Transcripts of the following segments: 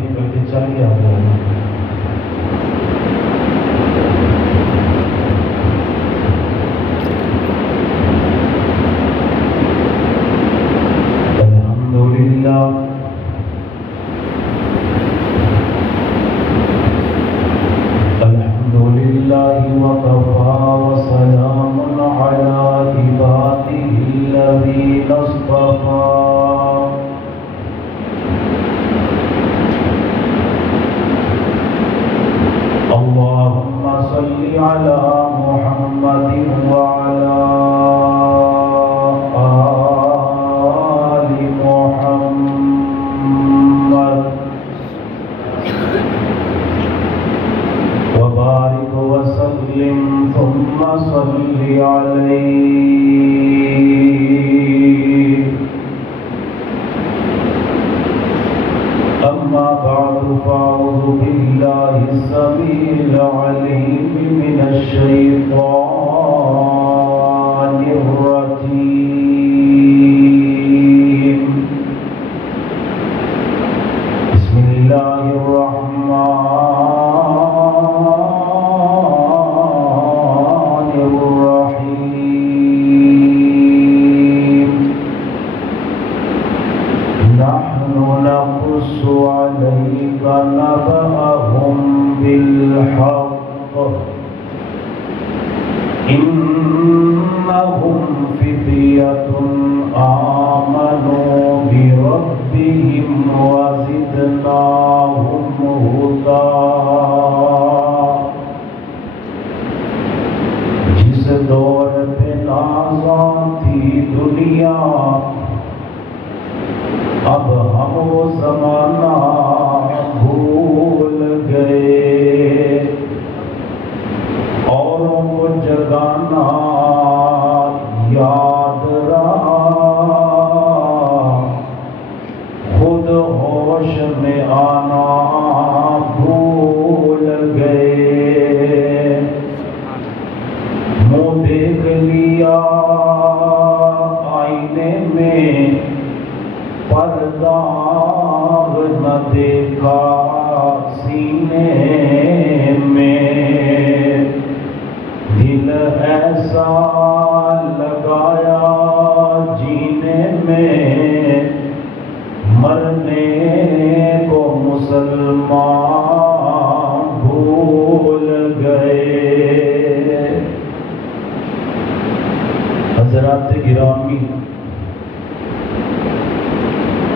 نکل کے چل گیا وہ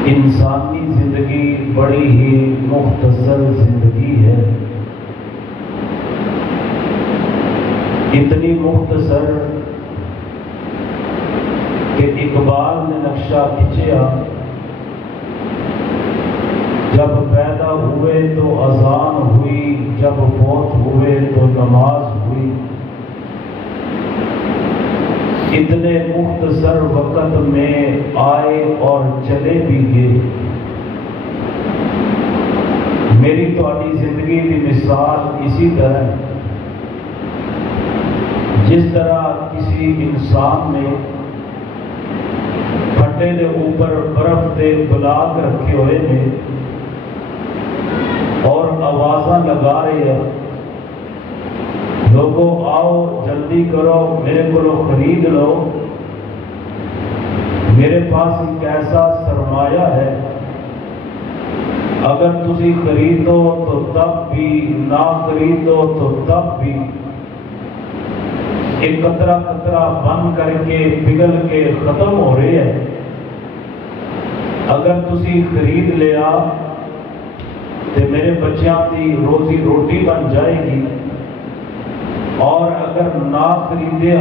انسانی زندگی بڑی ہی مختصر زندگی ہے، اتنی مختصر کہ اقبال نے نقشہ کھینچا، جب پیدا ہوئے تو اذان ہوئی، جب فوت ہوئے تو نماز ہوئی۔ اتنے مختصر وقت میں آئے اور چلے بھی گئے۔ میری تہاڈی زندگی کی مثال اسی طرح، جس طرح کسی انسان نے پھٹے دے اوپر برف دے بلاک رکھے ہوئے نے اور آوازاں لگا رہے ہیں، لوگوں آؤ جلدی کرو، میرے کو خرید لو، میرے پاس ایک ایسا سرمایہ ہے، اگر تسی خریدو تو تب بھی، نہ خریدو تو تب بھی، ایک قطرہ قطرہ بن کر کے پگھل کے ختم ہو رہے ہیں۔ اگر تسی خرید لیا تو میرے بچیاں دی روزی روٹی بن جائے گی، اور اگر نہ خریدیا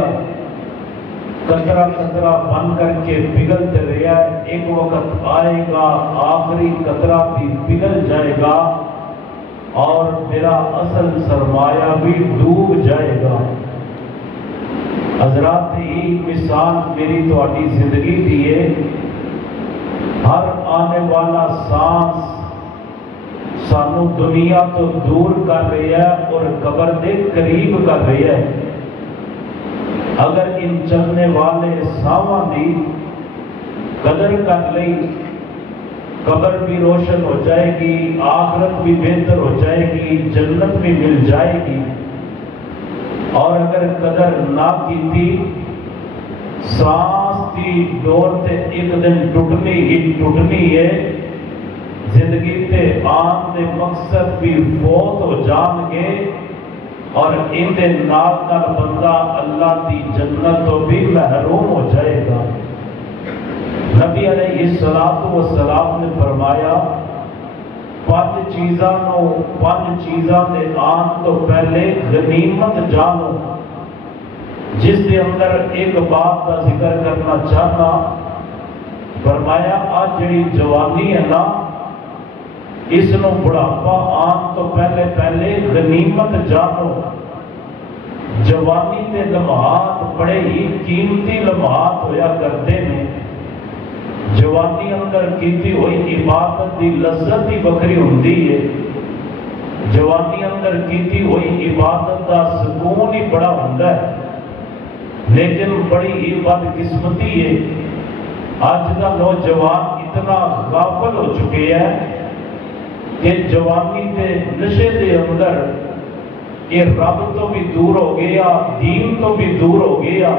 قطرہ قطرہ بن کر کے پگھلتے رہا ہے، ایک وقت آئے گا آخری قطرہ بھی پگھل جائے گا اور میرا اصل سرمایہ بھی ڈوب جائے گا۔ حضرات یہ مثال میری تہاڈی زندگی دی ہے۔ ہر آنے والا سانس سانو دنیا تو دور کر رہی ہے اور قبر دے قریب کر رہی ہے۔ اگر ان چلنے والے ساواں دی قدر کر لئی قبر بھی روشن ہو جائے گی، آخرت بھی بہتر ہو جائے گی، جنت بھی مل جائے گی۔ اور اگر قدر نہ کیتی، سانس دی ڈور تے ایک دن ٹوٹنی ہی ٹوٹنی ہے، زندگی تے آن دے مقصد بھی فوت ہو جان گے، اور ان دے نال بندہ اللہ دی جنت تو بھی محروم ہو جائے گا۔ نبی علیہ السلام نے فرمایا، پانچ چیزاں دے آن تو پہلے غنیمت جانو۔ جس دے اندر ایک بات کا ذکر کرنا چاہنا، فرمایا آج جڑی جوانی ہے نا، اس نو بڑھاپا آن تو پہلے غنیمت جانو۔ جوانی تے لمحات بڑے ہی قیمتی لمحات ہویا کرتے ہیں۔ جوانی اندر کیتی ہوئی عبادت دی لذت ہی بکری ہوندی ہے، جوانی اندر کیتی ہوئی عبادت دا سکون ہی بڑا ہوندا ہے۔ لیکن بڑی ہی بدقسمتی ہے، آج دا نوجوان اتنا غافل ہو چکے ہیں کہ جوانی دے نشے دے اندر یہ رب تو بھی دور ہو گیا، دین تو بھی دور ہو گیا،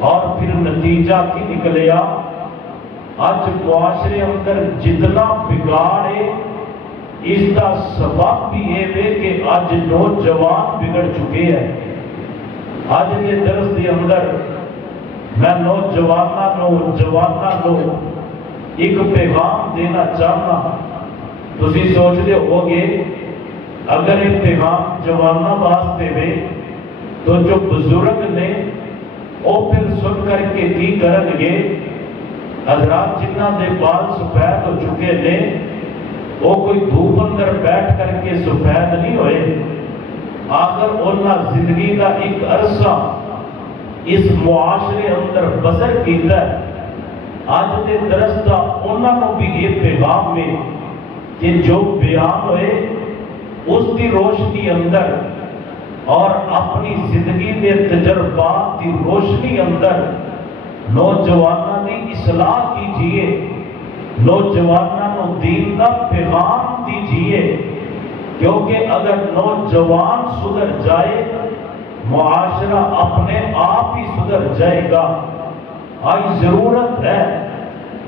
اور پھر نتیجہ کی نکلیا؟ آج معاشرے اندر جتنا بگاڑ ہے، اس کا سبب بھی یہ ہے کہ آج نوجوان بگڑ چکے ہیں۔ آج کے درس کے اندر میں نوجوانوں ایک پیغام دینا چاہنا۔ تسی سوچتے ہو گے اگر یہ پیغام جوانوں واسطے ہوئے تو جو بزرگ نے وہ پھر سن کر کے کی کرن گے؟ حضرات جنہ دے بال سفید ہو چکے نے، وہ کوئی دھوپ اندر بیٹھ کر کے سفید نہیں ہوئے، آخر انہاں زندگی کا ایک عرصہ اس معاشرے اندر بسر کیتا ہے۔ آج دے درس کا انہاں کو بھی یہ پیغام میں کہ جو بیان ہوئے اس کی روشنی اندر اور اپنی زندگی کے تجربات کی روشنی اندر نوجوانوں نے اصلاح کیجئے، نوجوانوں دین کا پیغام دیجئے، کیونکہ اگر نوجوان سدھر جائے معاشرہ اپنے آپ ہی سدھر جائے گا۔ آج ضرورت ہے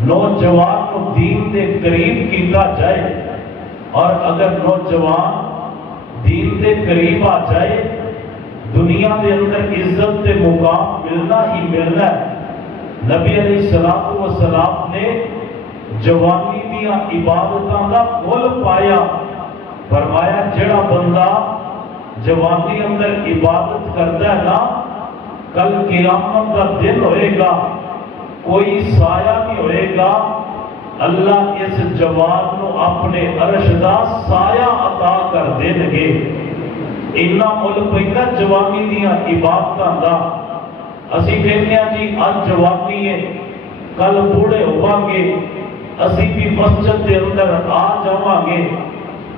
نوجوان کو دین دے قریب کیتا جائے، اور اگر نوجوان دین دے قریب آ جائے دنیا دے اندر عزت دے مقام ملنا ہی ملنا ہے۔ نبی علیہ السلام نے جوانی دیا عبادتاں دا مول پایا، فرمایا جڑا بندہ جوانی اندر عبادت کرتا ہے نا، کل قیامت کا دن ہوئے گا، کوئی سایہ نہیں ہوئے گا، اللہ اس جوان کو اپنے عرش دا سایہ عطا کر دیں گے۔ اتنا مل پہلا جوانی دیا عبادتاں دا۔ اسی کہتے ہیں جی آج جوانی ہے، کل بوڑھے ہوں گے، اسی بھی مسجد کے اندر آ جاؤں گے۔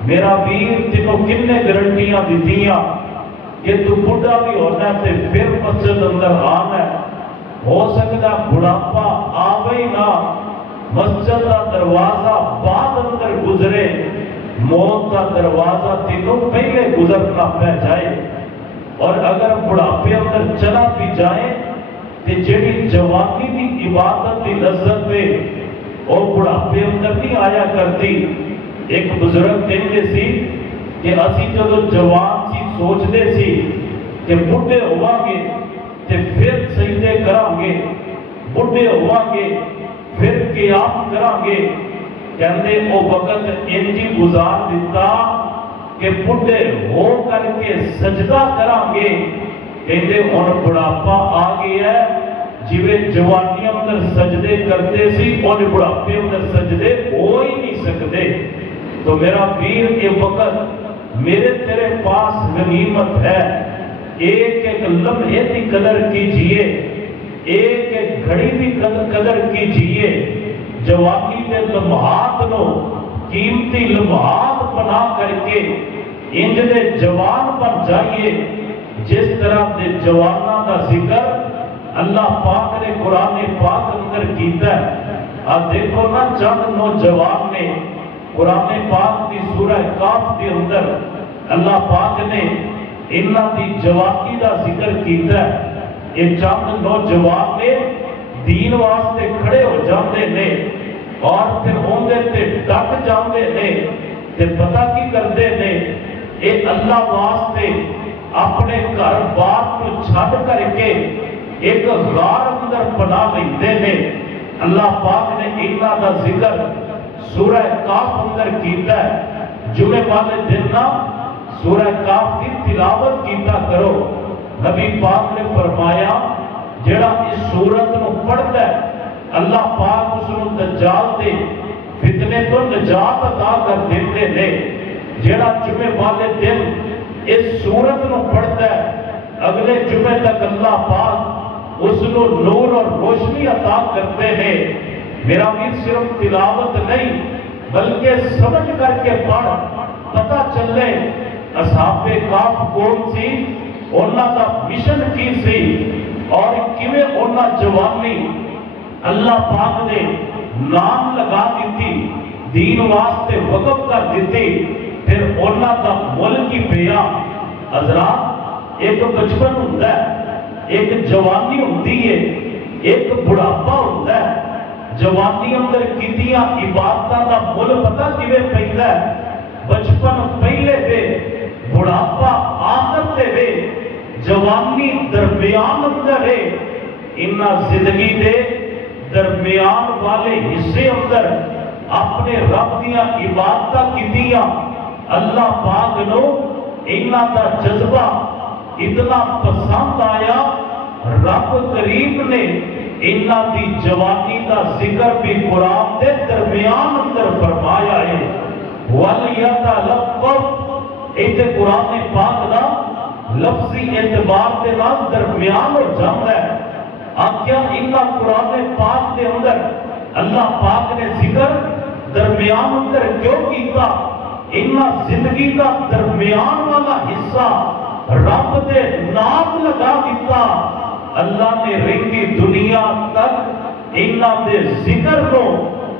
میرا ویر تینوں کنے گارنٹیاں دیتیاں کہ تو بڑھا بھی ہونا ہے پھر مسجد اندر آنا ہے؟ ہو سکتا بڑھاپا آوے نہ، مسجد کا دروازہ بعد اندر گزرے، موت کا دروازہ تینوں پہلے گزرنا پہ جائے۔ اور اگر بڑھاپے اندر چلا بھی جائے تو جیڑی جوانی کی عبادت کی لذت ہے وہ بڑھاپے اندر نہیں آیا کرتی۔ ایک بزرگ کہتے سی کہ اسی جدو جوان سی سوچتے سی کہ بڑھے ہوا گے تے پھر سجدے کران گے، بڑھے ہوا گے پھر قیام کران گے، کہندے او وقت انجی گزار دیتا کہ بڑھے ہو کر کے سجدہ کران گے۔ کہندے ہن بڑھاپا آ گیا ہے، جویں جوانی اندر سجدے کرتے سی اور بڑھاپے اندر سجدے ہو ہی نہیں سکتے۔ تو میرا ویر یہ وقت میرے تیرے پاس غنیمت ہے، ایک ایک لمحے کی قدر کیجئے، ایک ایک گھڑی کی قدر کیجئے۔ جوانی کے لمحات نو قیمتی لمحات بنا کر کے انج دے جوان بن جائیے جس طرح دے جوانوں کا ذکر اللہ پاک نے قرآن پاک اندر کیتا ہے۔ اب دیکھو نا چند نوجوان نے قرآن پاک کی سورہ کاف کے اندر اللہ پاک نے انہاں دی جوانی دا ذکر کیتا ہے. یہ چند نوجوان نے دین واسطے کھڑے ہو جاندے نے اور پھر ہوندے تے ڈٹ جاندے نے تے پتہ کی کردے نے اے اللہ واسطے اپنے گھر بار کو چھڈ کر کے ایک غار اندر پناہ لیندے نے. اللہ پاک نے انہاں دا ذکر سورہ کاف اندر کیتا ہے. جمعے والے دن نا سورہ کاف کی تلاوت کیتا کرو. نبی پاک نے فرمایا جڑا اس سورت نو پڑھتا ہے اللہ پاک اس نو دجال دے فتنے تو نجات عطا کر دیتے نے. جڑا جمعے والے دن اس سورت نو پڑھتا ہے اگلے جمعے تک اللہ پاک اس نو نور اور روشنی عطا کرتے ہیں. میرا بھی صرف تلاوت نہیں بلکہ سمجھ کر کے پڑھ پتہ چلے اصحاب کاف کون سی, انہاں دا مشن کی سی اور کیویں انہاں جوانی اللہ پاک نے نام لگا دیتی دین واسطے وقف کر دیتی. پھر انہاں دا ملک کی بیان حضرات ایک بچپن ہوتا ہے, ایک جوانی ہوتی ہے, ایک بڑھاپا ہوتا ہے. جوانی اندر کیتیاں عبادتاں دا مل پتہ کیویں پیندا ہے. بچپن پہلے دے بڑھاپا آخر تے وے جوانی درمیان اندر ہے. انہاں زندگی دے درمیان والے حصے اندر اپنے رب دیاں عبادتاں کیتیاں اللہ پاک نو انہاں دا جذبہ اتنا پسند آیا رب کریم نے انہاں دی جوانی دا ذکر بھی قرآن دے درمیان اندر فرمایا ہے. وَلْيَتَلَطَّفْ ایتے قرآن پاک دا لفظی اعتبار دے نال درمیان ہو جاتا ہے. آکیا انہاں قرآن پاک دے اندر اللہ پاک نے ذکر درمیان اندر کیوں کیتا؟ انہاں زندگی دا درمیان والا حصہ رب دے نام لگا دیتا. اللہ نے رہتی دنیا تک انہاں دے ذکر کو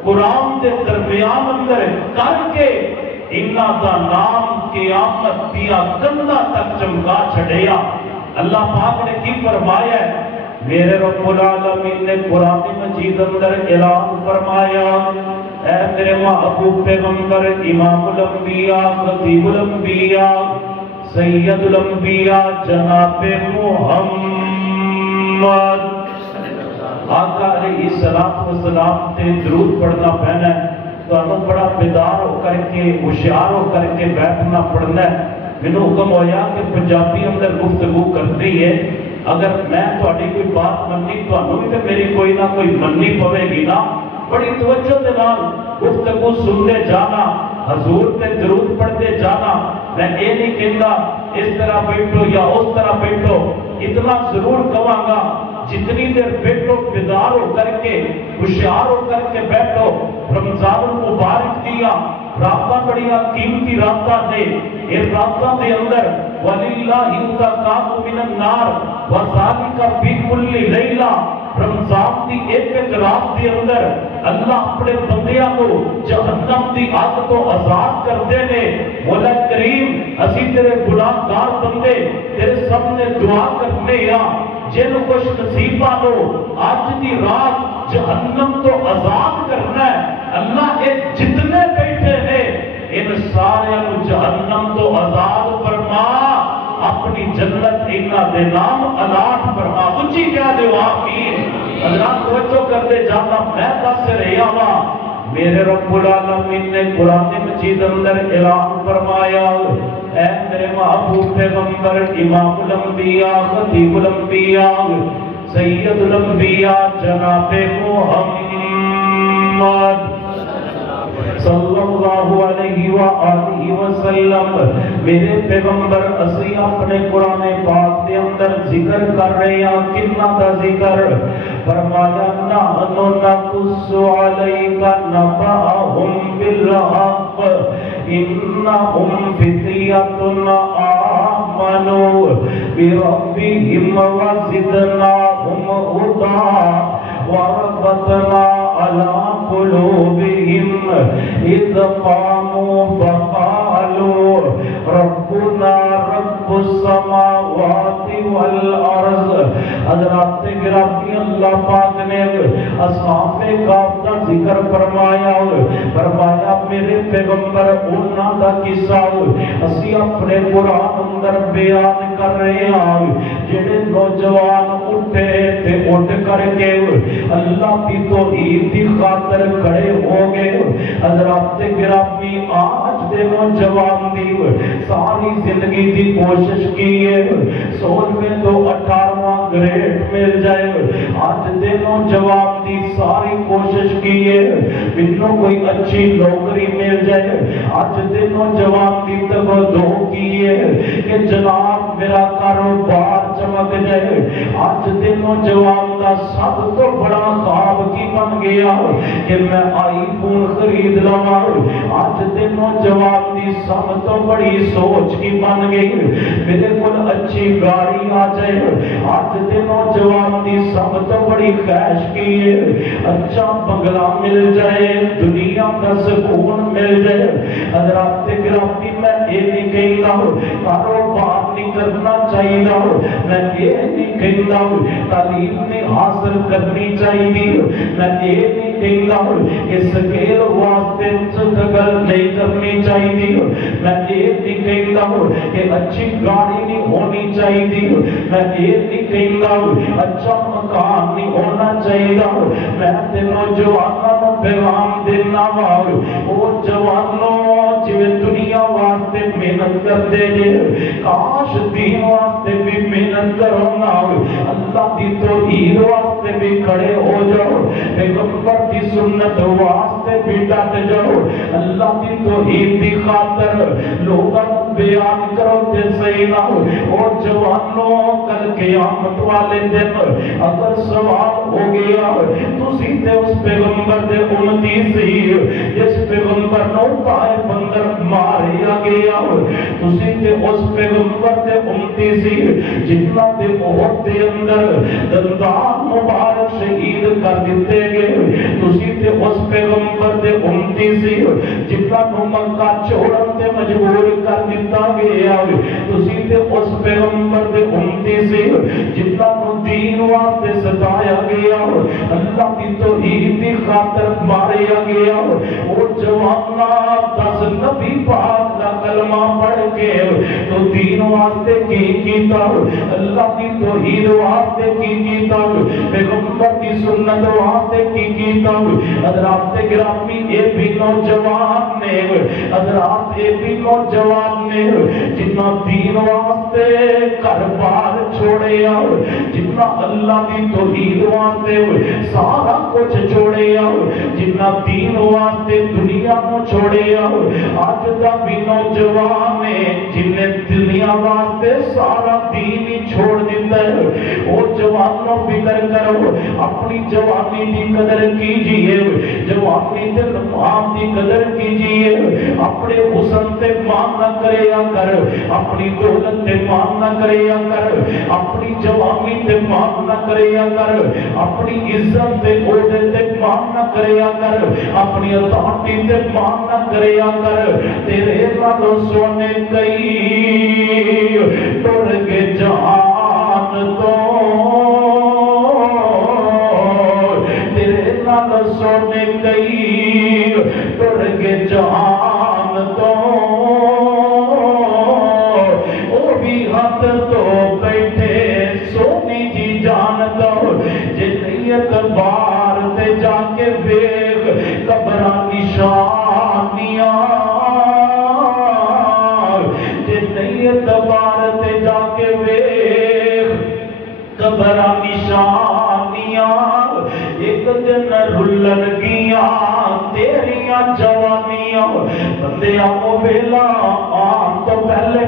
قرآن دے درمیان اندر کر کے انہاں دا نام قیامت دیا کندھا تک چمکا چھڑیا. اللہ پاک نے کی فرمایا ہے, میرے رب العالمین نے قرآن مجید اندر اعلان فرمایا اے میرے محبوب پیغمبر امام الانبیاء خطیب الانبیاء سید الانبیاء جناب محمد آقا علیہ السلام تے درود پڑھنا پہنا ہے. تو انہوں بڑا بیدار ہو کر کے ہوشیار ہو کر کے بیٹھنا پڑھنا ہے. مینوں حکم ہویا کہ پنجابی اندر گفتگو کرنی ہے. اگر میں تہاڈی کوئی بات مننی تانوں بھی تے میری کوئی نہ کوئی مننی پوے گی نا. بڑی توجہ دے نال گفتگو سنتے جانا, حضور تے درود پڑھتے جانا. میں یہ نہیں کہندا اس طرح بیٹھو یا اس طرح بیٹھو, اتنا ضرور کہاں گا جتنی دیر بیٹھو بیدار ہو کر کے ہوشیار ہو کر کے بیٹھو. رمضان المبارک دیا راتاں بڑیاں قیمتی راتاں نے. ان راتاں دے اندر وَلِلَّهِ اُتَقَاءُ مِنَ النَّارِ وَذَلِكَ فِي كُلِّ لَيْلَةٍ. رمضان دی ایک رات دے اندر اللہ اپنے بندیاں کو جہنم دی آگ تو آزاد کرتے نے. مولا کریم اسی تیرے گناہگار بندے تیرے سامنے دعا کرنے یا جن خوش نصیبہ نو آج دی رات جہنم تو آزاد کرنا ہے. اللہ اے جتنے بیٹھے ہیں ان سارے کو جہنم تو آزاد فرما, اپنی جنت انہاں دے نام الاٹ فرما. اونچی کیا دے آمین. حضرات توجہ کرتے جانا میں دس رہا ہوں. میرے رب العالمین نے قرآن مجید اندر اعلان فرمایا اے میرے محبوب پیغمبر امام الانبیاء خطیب الانبیاء سید الانبیاء جناب محمد صلی اللہ علیہ وآلہ وسلم, میرے پیغمبر اسی اپنے قرآن پاک دے اندر ذکر کر رہے ہیں. کتنا دا ذکر فرمایا نحن نقص علیک نبأہم بالحق انہم فتیۃ آمنوا بربہم وزدناہم ہدی وربطنا على قلوبهم إذ قاموا فقالوا ربنا رب السماوات والأرض. حضرات گرامی اللہ پاک نے اصحاب کہف کا ذکر فرمایا فرمایا میرے پیغمبر انہاں دا قصہ اسی اپنے قرآن اندر بیان کر رہے ہیں جڑے نوجوان اٹھے تے اٹھ کر کے اللہ کی توحید کی خاطر کھڑے ہو گئے. حضرات گرامی آج دے نوجوان دی ساری زندگی دی کوشش کی ہے 16ویں تو 18واں گریڈ مل جائے. آج دے نوجوان دی ساری کوشش کی ہے مینوں کوئی اچھی نوکری مل جائے. آج دے نوجوان دی توجہ کی ہے کہ جناب میرا کاروبار چمک جائے. آج دے نوجوان کا سب تو بڑا خواب کی بن گیا کہ میں آئی فون خرید لواں. آج دے نوجوان دی سب تو بڑی سوچ کی بن گئی میرے کو اچھی گاڑی آ جائے. آج دے نوجوان دی سب تو بڑی خواہش کی ہے اچھا بنگلہ مل جائے دنیا کا سکون مل جائے. حضرات گرامی میں یہ نہیں کہتا کاروبار نہیں کرنا چاہیے میں یہ نہیں کہتا تعلیم نہیں حاصل کرنی چاہیے میں یہ نہیں کہتا کہ سکیل واسطے سٹرگل نہیں کرنی چاہیے میں یہ نہیں کہتا کہ اچھی گاڑی نہیں ہونی چاہیے میں یہ نہیں کہتا اچھا مکان نہیں ہونا چاہیے. میں تے نوجوانوں کو پیغام دینا وہ جوانوں جو دنیا واسطے محنت کرتے جے کاش دین واسطے بھی محنت کرو نا اللہ دی توحید واسطے بھی کھڑے ہو جاؤ پیغمبر کی سنت واسطے بھی ڈٹ جاؤ اللہ دی توحید دی خاطر لوگوں بیان کرو تے صحیح نہ اور جوانوں کل قیامت والے دن اگر سوال ہو گیا تسی تے اس پیغمبر دے امتی سی جس پیغمبر نو طائف اندر ماریا گیا تسی تے اس پیغمبر دے امتی سی جتنا تے احد دے اندر دندان مبارک شہید کر دیتے گئے تسی تے اس پیغمبر دے امتی سی جتنا نو مکہ چھوڑن تے مجبور کر دیتا گیا تسی تے اس پیغمبر دے امتی سی جتنا نو دین واسطے ستایا گیا اللہ کی توحید کی خاطر ماریا گیا اور جوانا 10 نبی پاک کا کلمہ پڑھ کے تو دین واسطے کی کیتا اللہ کی توحید واسطے کی کیتا پیغمبر کی سنت واسطے کی کیتا. حضرات گرامی یہ بھی نوجوان نے حضرات یہ بھی نوجوان نے جتنا دین واسطے گھر بار چھوڑے جتنا اللہ کی توحید واسطے سارا کچھ چھوڑے جتنا دین واسطے دنیا کو چھوڑے آج دا بھی نوجوان ہے جن نے دنیا واسطے سارا دین ہی چھوڑ دیتا ہے. اور جوانوں فکر کرو اپنی جوانی کی قدر کیجئے جوانی تے نام کی قدر کیجئے اپنے حسن تے مان نہ کریا کر اپنی دولت تے مان نہ کریا کر اپنی جوانی تے مان نہ کریا کر اپنی عزت تے عہدے تے مان نہ کریا کر اپنی اتھارٹی تے مان نہ کریا کر تیرے نالوں سونے کئی ٹر کے جہان تو تیرے نالوں سونے کئی ٹر کے جہان تو وہ بھی ہاتھ تو بیٹھے سونی جی جان دو جنیت بار تے جا کے ویگ قبرہ نشانیاں جنیت بار تے جا کے ویگ قبرہ نشانیاں ایک دن رلن گیاں تیریاں جوانیاں بندے آمو بیلا آم تو پہلے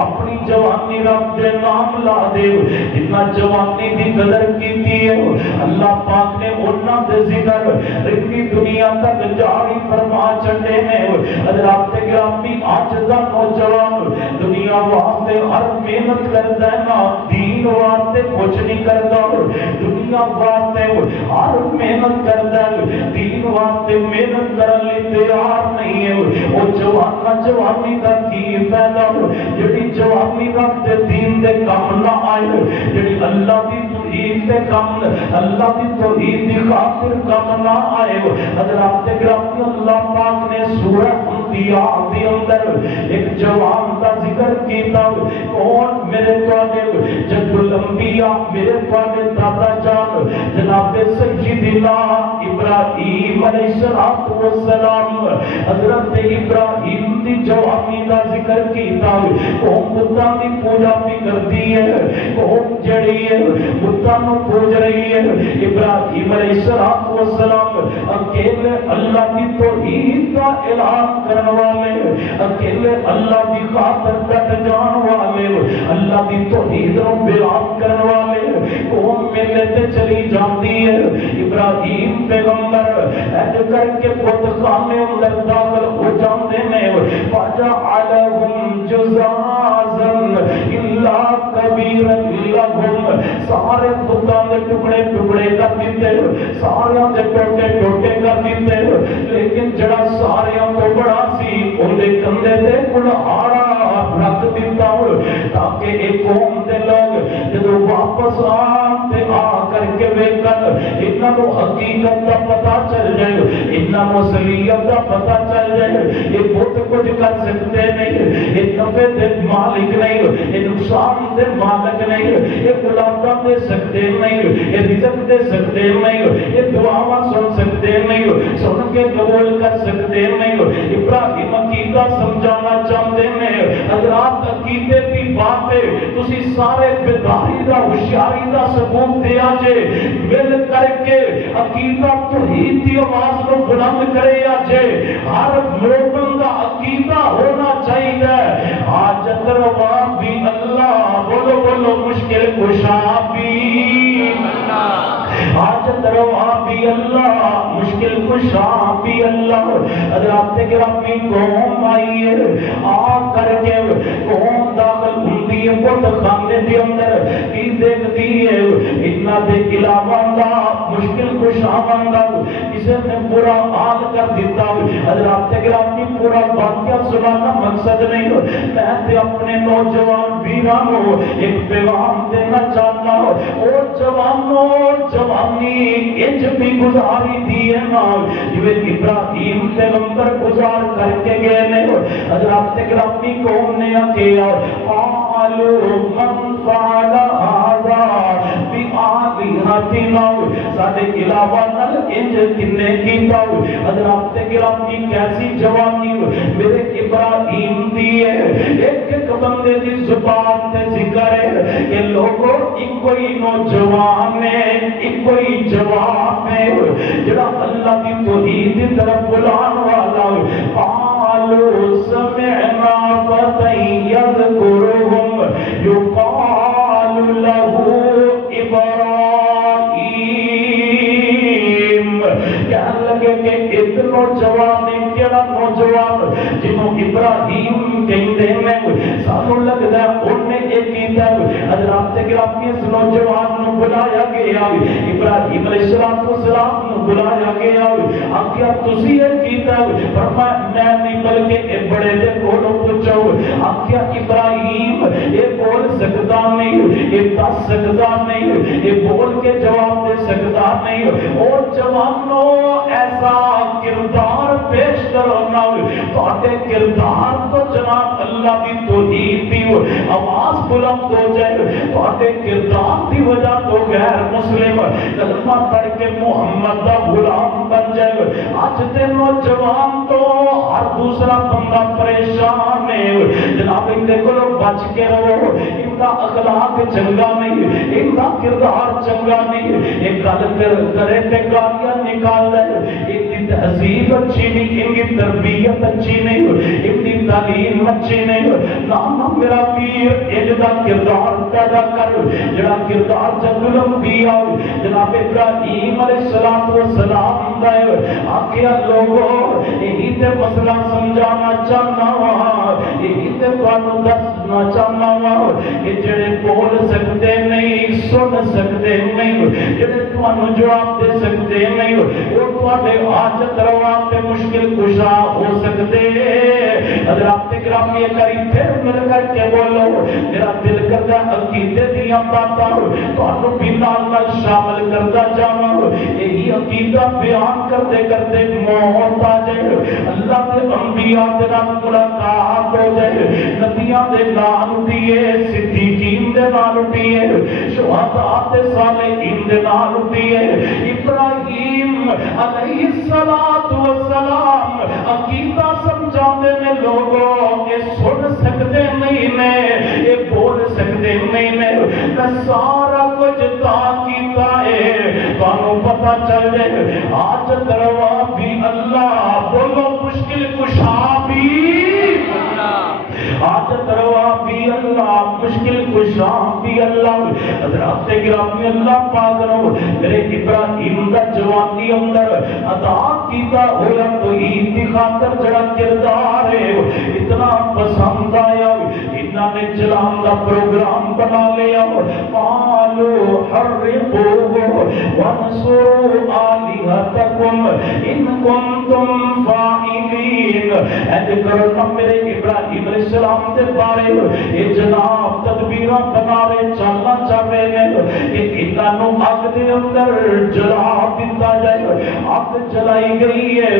اپنی جوانی رب دے نام لا دے جتنا جوانی دی قدر کیتی ہے اللہ پاک نے انہاں دے ذکر رکھی دنیا تک جاری فرما چڑھے ہیں. حضرات گرامی آج دا نوجوان دنیا واسطے ہر محنت کرتا ہے نا دین واسطے کچھ نہیں کرتا. دنیا دنیا واسطے ہر محنت کرتا ہے، دین واسطے محنت کرنے تیار نہیں ہے، وہ جوانی کا کی فائدہ جڑی جوانی رکھتے دین دے کام نہ آئے، جڑی اللہ دی توحید دے کام، اللہ دی توحید دی خاطر کام نہ آئے۔ حضرات گرامی، اللہ پاک نے سورہ انبیاء دی اندر ایک جوان کا ذکر کیتا، کون؟ میرے تواڈے جد الانبیاء، میرے تواڈے دادا جان جناب سیدنا ابراہیم علیہ السلام، حضرت ابراہیم دی جوانی کا ذکر کیتا، قوم بتاں دی پوجا بھی کرتی ہے، قوم جڑی ہے بتاں نو پوج رہی ہے۔ ابراہیم علیہ السلام اکیلے اللہ کی توحید کا اعلان کرنے والے، اکیلے اللہ کی خاطر ڈٹ جان والے، اللہ کی توحید نو بیان کرنے والے، قوم میلے تے چلی جاندی ہے۔ ابراہیم پیغمبر ایج کر کے بت خانے اندر داخل ہو جاندے نے، فجعلہم جزازا الا کبیرا لہم، سارے بتاں دے ٹکڑے ٹکڑے کر دیتے، سارے دے ٹوٹے ٹوٹے کر دیتے، لیکن جڑا سارے تو بڑا سی اندے کندھے تے کلہاڑا رکھ دیتا، تاکہ ایک قوم دے لوگ جدو واپس آتے آ کر کے ویکن انہاں نو حقیقت دا پتہ چل جائے، انہاں نو اصلیت دا پتہ چل جائے۔ یہ بت کچھ کر سکتے نہیں، یہ نفع دے مالک نہیں، یہ نقصان دے مالک نہیں، یہ غلامہ دے سکتے نہیں، یہ رزق دے سکتے نہیں، یہ دعاواں سن سکتے نہیں، سن کے قبول کر سکتے نہیں۔ ابراہیم عقیدہ سمجھانا چاہتے ہیں، حضرات عقیدے کی باتیں تسی سارے بیداری دا ہوشیاری دا ثبوت دیا جے، مل کر کے عقیدہ توحید دی آواز کو بلند کرے جے، ہر مومن دا عقیدہ ہونا چاہیے حاجت روا بھی اللہ، بولو بولو مشکل کشا بھی اللہ، حاجت روا بھی اللہ، مشکل کشا بھی اللہ۔ حضرات گرامی قوم آئی ہے، آ کر کے قوم داخل ہوندی ہے بت خانے دے اندر، کی دیکھتی ہے اتنا دے علاوہ دا مشکل کشا بندہ کسی نے برا حال کر دیتا۔ حضرات گرامی پورا واقعہ سنانا مقصد نہیں، میں تے اپنے نوجوان ویرانوں ایک پیغام دینا چاہتا ہوں، اور جوانوں جوانی انج بھی گزاری دیئے نا جو ابراہیم پیغمبر گزار کر کے گئے نے۔ حضرات گرامی قوم نے کیا، قالوا من فعل هذا بآلهتنا، سارے علاوہ نل انج کنے کیتا۔ حضرات گرامی کیسی جوانی میرے ابراہیم دی ہے، ایک ایک بندے دی زبان تے ذکر ہے کہ لوگوں ایک کوئی نوجوان ہے، ایک کوئی جواب ہے جڑا اللہ کی توحید کی طرف بلان والا۔ قالوا سمعنا فتى يذكرهم يقال له ابراہیم، کہنے لگے کہ ایک نوجوان ہے، کیڑا نوجوان جنہوں ابراہیم کہتے ہیں، سانو لگتا ہے انہیں ایک کیتا۔ حضرات گرامی اس نوجوان نو بلایا گیا، ابراہیم علیہ السلام نو بلایا گیا، آخیا تسی یہ کیتا؟ فرمایا میں نہیں بلکہ ایک بڑے دے کولوں پوچھو۔ آخیا ابراہیم یہ بول سکتا نہیں، یہ دس سکتا نہیں، یہ بول کے جواب دے سکتا نہیں، اور جوانوں ایسا کردار پیش کرنا، تواڈے کردار تو جناب اللہ کی توحید دی آواز بلند ہو جائے، تواڈے کردار دی وجہ تو غیر مسلم کلمہ پڑھ کے محمد دا غلام بن جائے۔ آج دے نوجوان تو ہر دوسرا بندہ پریشان ہے، جناب ان کو بچ کے رہو، ان کا اخلاق چنگا نہیں، ان کا کردار چنگا نہیں، ایک گل کرے تے گالیاں نکال دے، ان کی تہذیب اچھی نہیں، ان کی تربیت اچھی نہیں، ان کی تعلیم اچھی نہیں۔ نام میرا پیر اجدا کردار پیدا کر، جڑا کردار جنگ الانبیاء جناب ابراہیم علیہ السلام دا ہے۔ آخیا لوگوں یہی تے مسئلہ سمجھانا چاہنا وا، یہی تے تانوں دسنا چاہنا وا کہ یہ جڑے بول سکتے نہیں سن سکتے نہیں جڑے تمہوں جواب دے سکتے نہیں وہ تمہارے حاجت روا تے مشکل کشا ہو سکتے حضرات گرامی قریب پھر مل کر کے بولو میرا دل کرتا عقیدے دیاں باتاں تمہوں بھی نال شامل کرتا جاواں یہی عقیدہ بیان کرتے کرتے موت آ جائے اللہ کے انبیاء دے نال ملاقات ہو جائے نبیاں دے نال اٹھیے صدیقین دے نال اٹھیے شہداء تے صالحین دے نال اٹھیے ابراہیم علیہ السلام عقیدہ سمجھاتے نے لوگوں یہ سن سکتے نہیں نے یہ بول سکتے نہیں نے سارا کچھ تا کیتا ہے تانوں پتہ چل جائے آج دروا بھی اللہ بولو مشکل کشا بھی آج دروا بھی اللہ مشکل کشا بھی اللہ حضرات گرامی اللہ پاک نو میرے ابراہیم کا جوانی اندر عطا کیتا ہویا تو عید کی خاطر جڑا کردار ہے اتنا پسند آیا انہوں نے جلان کا پروگرام بنا لیا قالوا حرقوه وانصروا آلهتكم ان کنتم فاعلین ایسے کرنا میرے ابراہیم علیہ السلام کے بارے یہ جناب تدبیرہ بنا رہے چلنا چاہ رہے ہیں کہ انہوں آگ دے اندر جلا دیتا جائے آگ جلائی گئی ہے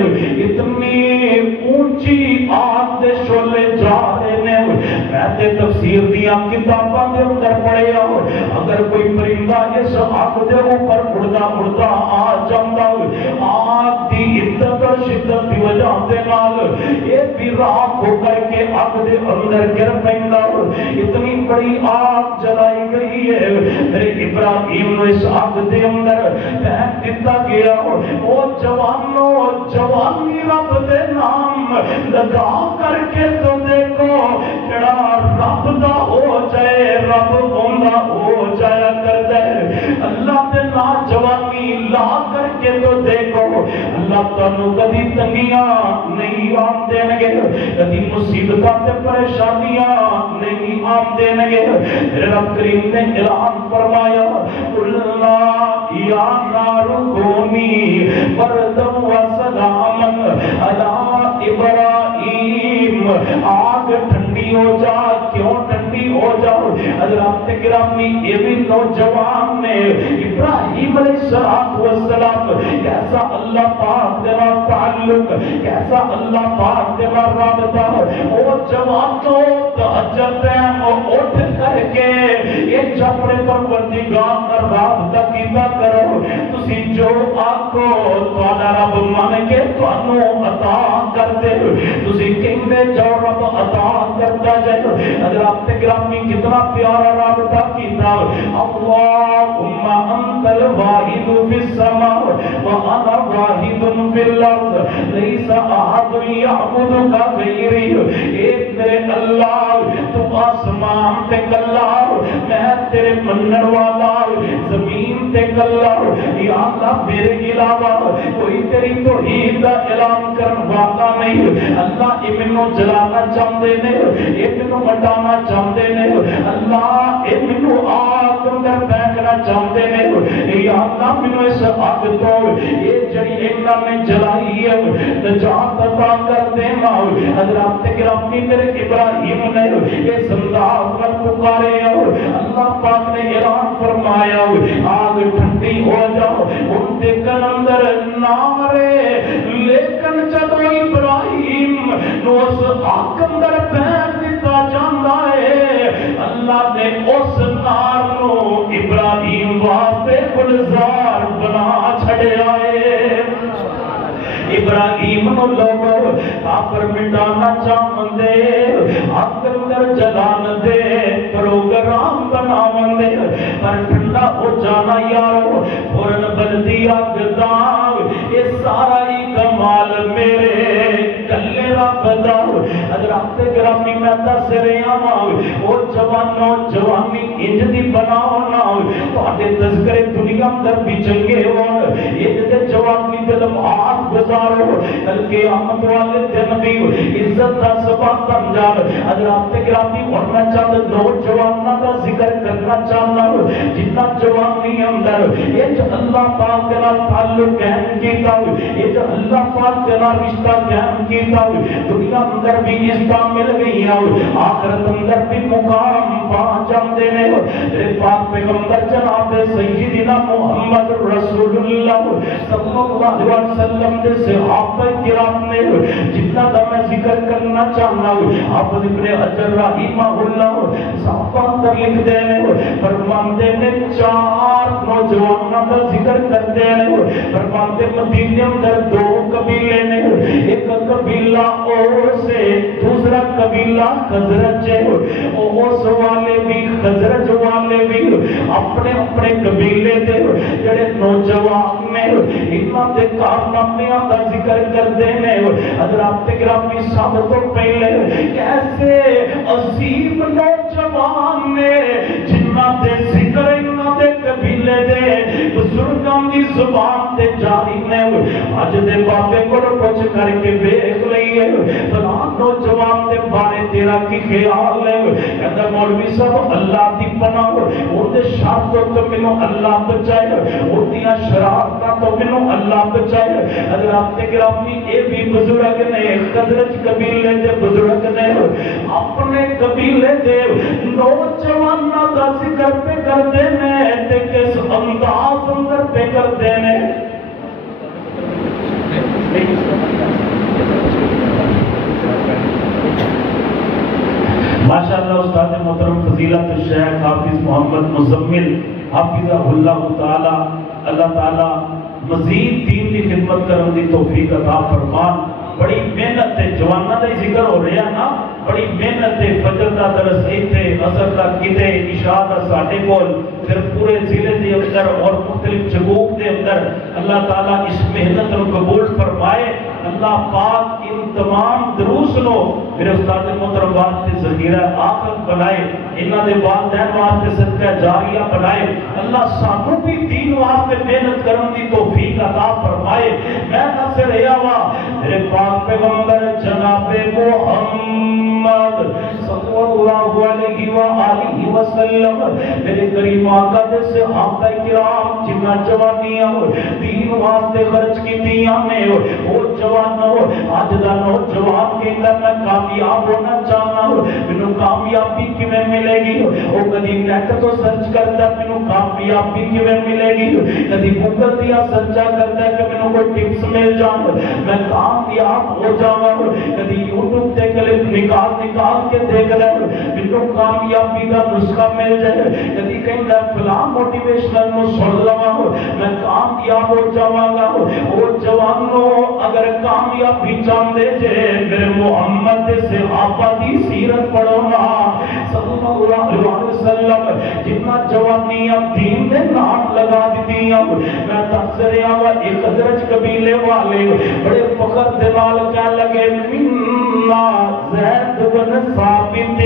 اتنی اونچی آگ دے شولے جا رہے ہیں میں تے تفسیر دیا کتاباں دے اندر پڑھے اگر کوئی پرندہ اس آگ دے اوپر اڑدا اڑدا آ جاندا آگ دی عدت اور شدت دی وجہ دے نال یہ بھی راک ہو کر کے آگ دے اندر گر پیندا اتنی بڑی آگ جلائی گئی ہے میرے ابراہیم نے اس آگ دے اندر پھینک دیتا گیا وہ جوانی رب دے نام لگا کر کے تو دیکھو جڑا رب دا ہو جائے رب ہوندا ہو جایا کرتا ہے اللہ دے نا جوانی لا کر کے تو دیکھو اللہ تانوں کبھی تنگیاں نہیں آن دین گے کبھی مصیبتاں تے پریشانیاں نہیں آن دین گے رب کریم نے اعلان فرمایا قلنا یا نار کونی بردا و سلاما علی ابراہیم آگ ٹھنڈی ہو جا کیوں ٹھنڈی ہو جاؤ حضرات گرامی یہ بھی نوجوان نے ابراہیم علیہ السلام کیسا اللہ پاک دے نال تعلق کیسا اللہ پاک دے نال رابطہ او جوانوں تہجد اٹھ کر کے یہ جپڑے پروردگار کا رابطہ کیتا کرو تسی جو آکو تہاڈا رب من کے تانوں عطا کر دے تسی کہندے جو رب عطا کرتا جائے حضرات گرامی کتنا پیارا رابطہ کیتا اللہم انت الواحد فی السماء وانا واحد فی الارض لیس احد یعبدک غیری ایک میرے اللہ تو آسمان تے کلا میں تیرے منن والا زمین تے کلا یا اللہ میرے علاوہ کوئی تیری توحید کا اعلان کرن والا نہیں اللہ یہ منو جلانا چاہتے نے یہ منو مٹانا چاہتے نے اللہ یہ منو آگ اندر پھینکنا چاہتے نے یا اللہ منو اس آگ تو یہ جڑی انہوں نے جلائی ہے نجات عطا کر دینا حضرات گرامی میرے ابراہیم نے یہ انداز میں پکارے اللہ پاک نے اعلان فرمایا آگ ٹھنڈی ہو جاؤ ان کے اندر نارے لیکن جب ابراہیم نو اس آگ اندر پھینک دیتا جاندا ہے اللہ نے اس نار نو ابراہیم واسطے گلزار بنا چھڑیا ہے ابراہیم نو لوگو کافر مٹانا چاہندے آگ اندر جلان دے پروگرام بناون دے پر ٹھنڈا ہو جانا یارو فورن بلدی آگ داغ یہ سارا ہی کمال میرے کلے رب دا حضرات گرامی میں دس رہا ہوں وہ جوانوں جوانی انج دی بناونا تہاڈے تذکرے دنیا اندر بھی چنگے ہون یہ تے جوانی دے لمحات گزارو، کل قیامت والے دن بھی عزت کا سبب بن جاؤ۔ حضرات گرامی اور میں چند نوجوانوں کا ذکر کرنا چاہتا ہوں جتنا جوانی اندر یہ جو اللہ پاک کے نال تعلق قائم کیتا ہو، یہ جو اللہ پاک کے نال رشتہ قائم کیتا ہو، دنیا اندر بھی عزت مل گئی ہے، آخرت اندر بھی مقام پا جاندے نے۔ میرے پاک پیغمبر جناب سیدنا محمد رسول اللہ صلی اللہ علیہ وسلم کے صحابہ کرام نے جتنا دا میں ذکر کرنا چاہنا ہوں، حافظ ابن حجر رحمہ اللہ صحابہ اندر لکھ دے فرماندے نے چار نوجوانوں کا ذکر کرتے ہیں، فرماندے مدینے اندر دو قبیلے نے، ایک قبیلہ اوس ہے، دوسرا قبیلہ خزرج ہے۔ اوس والے بھی خزرج والے بھی اپنے اپنے قبیلے دے جڑے نوجوان نے انہاں دے کارنامے دا ذکر کرتے ہیں۔ حضرات گرامی سب تو پہلے کیسے عظیم نوجوان نے جنہاں دے ذکر انہاں دے قبیلے دے بزرگاں دی زبان تے جاری نے، اج دے بابے کو پوچھ کر کے دیکھ لئیے فلاں نوجوان دے بارے تیرا کی خیال ہے، کہتا مولوی صاحب اللہ دی پناہ ان دے شرطوں تو منوں اللہ بچائے، ان دیاں شرارتاں تو منوں اللہ بچائے۔ حضرات گرامی اے بھی بزرگ نے خزرج قبیلے دے بزرگ نے اپنے قبیلے دے نوجوانوں کا ذکر پہ کرتے ہیں تے کس انداز اندر پہ کرتے ہیں۔ ماشاءاللہ استاد محترم فضیلت الشیخ حافظ محمد مزمل حافظہ اللہ تعالی، اللہ تعالی مزید دین کی خدمت کرنے دی توفیق عطا فرمان۔ بڑی محنت ہے، جوانہ دا ذکر ہو رہا نا، بڑی محنت ہے، فجر دا درس ایتھے، عصر دا کتے، عشاء دا ساڈے کول، پھر پورے ضلع دے اندر اور مختلف جگہوں دے اندر اللہ تعالیٰ اس محنت کو قبول فرمائے۔ اللہ پاک ان تمام دروس نو میرے استاد محترم واسطے ذخیرہ آخرت بنائے، انہاں دے والدین واسطے صدقہ جاریہ بنائے۔ اللہ سانوں بھی دین واسطے محنت کرن دی توفیق عطا فرمائے۔ میں نصر ہوا میرے پاک پیغمبر جناب محمد صلی اللہ علیہ وآلہ وسلم، میرے کریم آقا دے صحابہ کرام جنہ جوانیاں دین واسطے خرچ کی دیاں میں وہ جوانوں آج دا نوجوان کے اندر میں کامیاب ہونا چاہنا ہوں، منوں کامیابی کیویں ملے گی؟ وہ کدی نیٹ تو سرچ کرتا منوں کامیابی کیویں ملے گی، کدی گوگل دیا سرچا کرتا ہے کہ منوں کوئی ٹپس مل جان میں کامیاب ہو جاواں، کدی یوٹیوب تے کلپ نکال کے دیکھ رہا منوں کامیابی دا نسخہ مل جائے، کدی کہندا فلاں موٹیویشنل نو سن لواں میں کامیاب ہو جاواں گا۔ او جوانو اگر کامیابی چاہندے جے میرے محمد دے صحابہ دی سیرت پڑھو نا صلی اللہ علیہ وسلم، جتنا جوانیاں دین دے نام لگا دیتیاں۔ میں تذکرہ وا ایک خزرج قبیلے والے بڑے فخر دے نال کہنے لگے منا زید بن ثابت،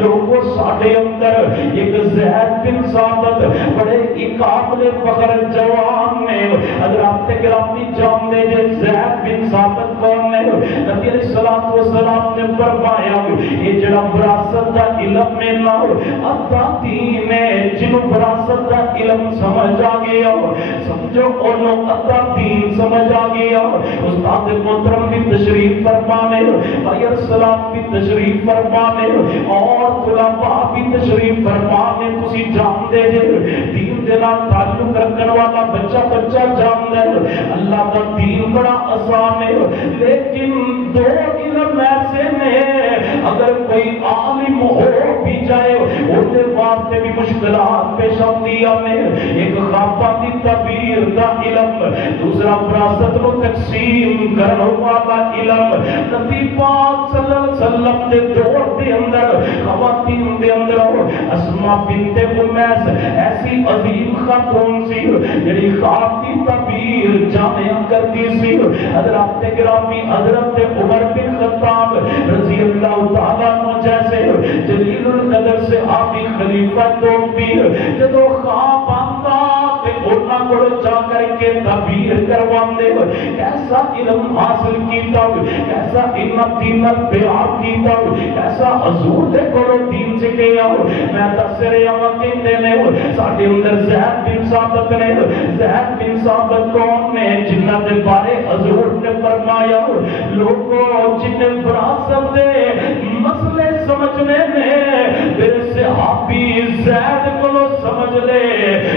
لوگوں ساڈے اندر ایک زید بن ثابت بڑے قابل فخر جوان نے۔ حضرات گرامی جانتے جے زید بن ثابت کون ہے؟ نبی علیہ الصلوۃ والسلام نے فرمایا یہ جڑا وراثت دا علم میں نہ ادا دین ہے، جنوں وراثت دا علم سمجھ آ گیا سمجھو انہوں ادا دین سمجھ آ گیا۔ استاد محترم بھی تشریف فرمانے، بھائی السلام بھی تشریف فرمانے اور طلباء بھی تشریف فرمانے۔ تسی جانتے جے دین دے نال تعلق رکھن والا بچہ جاندا ہے اللہ کا دین بڑا آسان ہے، لیکن دو علم ایسے نے اگر کوئی عالم ہو بھی جائے ان کے واسطے بھی مشکلات پیش آتی ہیں۔ ایک خوابہ کی تعبیر کا علم، دوسرا وراثت کو تقسیم کرنے والا علم۔ نبی پاک صلی اللہ علیہ وسلم کے دور کے اندر خواتین کے اندر اسماء بنت امیس ایسی عظیم خاتون سی جڑی خواب کی تعبیر جانیا کرتی سی۔ حضرات گرامی حضرت عمر بن خطاب رضی اللہ تعالیٰ عنہ جیسے جلیل القدر سے صحابی خلیفہ تو بھی جدو خواب آتا کہ انہاں کو جا کر کے تعبیر تحریر کرواندے کیسا علم حاصل کیتا کیسا علم دین بیان کیتا کیسا حضور دے کولو دین سکھیا میں دس رہا کہندے نے ساڈے اندر زید بن ثابت نے زید بن ثابت کون نے جنہاں دے بارے حضور نے فرمایا لوگوں جن وراثت دے مسئلے سمجھنے میں میرے صحابی زید کو سمجھ لے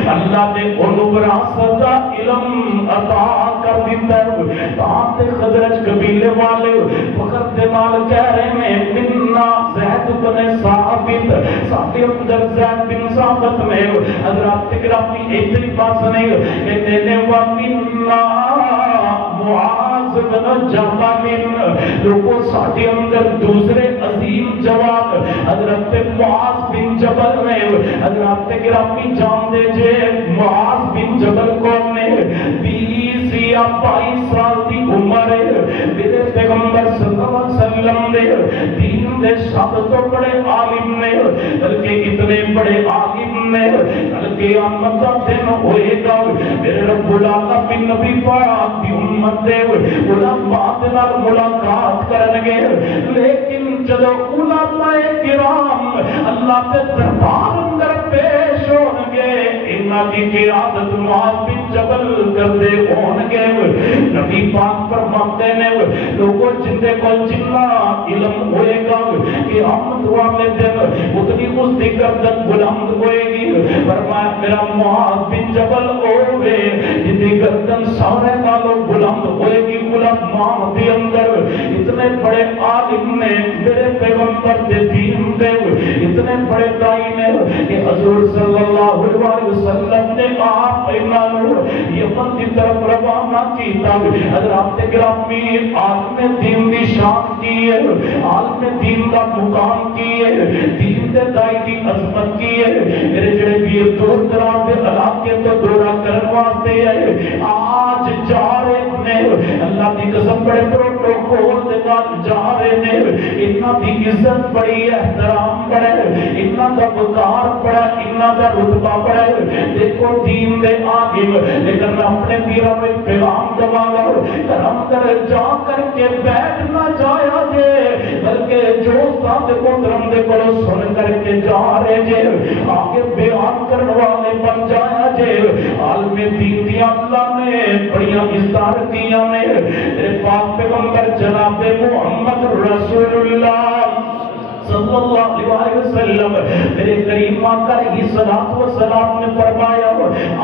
اللہ نے انہوں وراثت دا علم عطا کر دیتا ہے تاں تے خزرج قبیلے والے فخر دے نال کہہ رہے ہیں منا زید بن ثابت ساڈے اندر زید بن ثابت میں حضرات گرامی اتنی بات نہیں کہتے ہیں وَمِنَّا معاذ بن جبل لوگوں ساڈے اندر دوسرے عظیم جواب حضرت معاذ بن جبل میں حضرات گرامی جان دے جے معاذ بن جبل کون نے 20 یا 22 سال کی عمر ہے میرے پیغمبر صلی اللہ علیہ وسلم نے دین دے سب تو بڑے عالم نے بلکہ اتنے بڑے عالم نے بلکہ قیامت کا دن ہوئے گا میرے رب العالمین نبی پاک دی امت دے علماء دے نال ملاقات کرن گے لیکن جدو علماء کرام اللہ کے دربار اندر پیش ہون گے انہاں دی قیادت معاذ بن جبل کردے ہون گے نبی پاک فرماتے ہیں لوگوں جن دے کول جتنا علم ہوئے گا قیامت والے دن اتنی اس دی گردن بلند ہوئے گی فرمایا میرا معاذ بن جبل ہوئے جن دی گردن سارے نالوں بلند ہوئے گی علماء دے اندر اتنے بڑے عالم نے میرے پیغمبر دے دین دے اتنے بڑے دائی نے کہ حضور صلی اللہ علیہ وسلم نے آپ انہوں یمن کی طرف روانہ کیتا حضرات گرامی عالم دین دی شان کی ہے عالم دین دا مقام کی ہے دین دے دائی دی عظمت کی ہے میرے جڑے ویر دور دراز دے علاقے تو دورہ کرن واسطے ہے آج جا رہے نے اللہ دی قسم بڑے پروٹوکول دے نال جا رہے نے اتنا دی عزت بڑی احترام بڑا اتنا دا وقار بڑا اتنا دا رتبہ بڑا دیکھو دین دے عالم لیکن میں اپنے پیروں میں پیغام دوا گا کرم کر جا کر کے بیٹھ نہ جایا جے بلکہ جو استاد محترم دے کو سن کر کے جا رہے جے آگے بیان کرنے والے بن جایا جے عالم دین دی اللہ نے بڑیاں استار کیاں نے میرے پاک پیغمبر جناب محمد رسول اللہ صلی اللہ علیہ وسلم میرے کریم آقا علیہ السلام نے فرمایا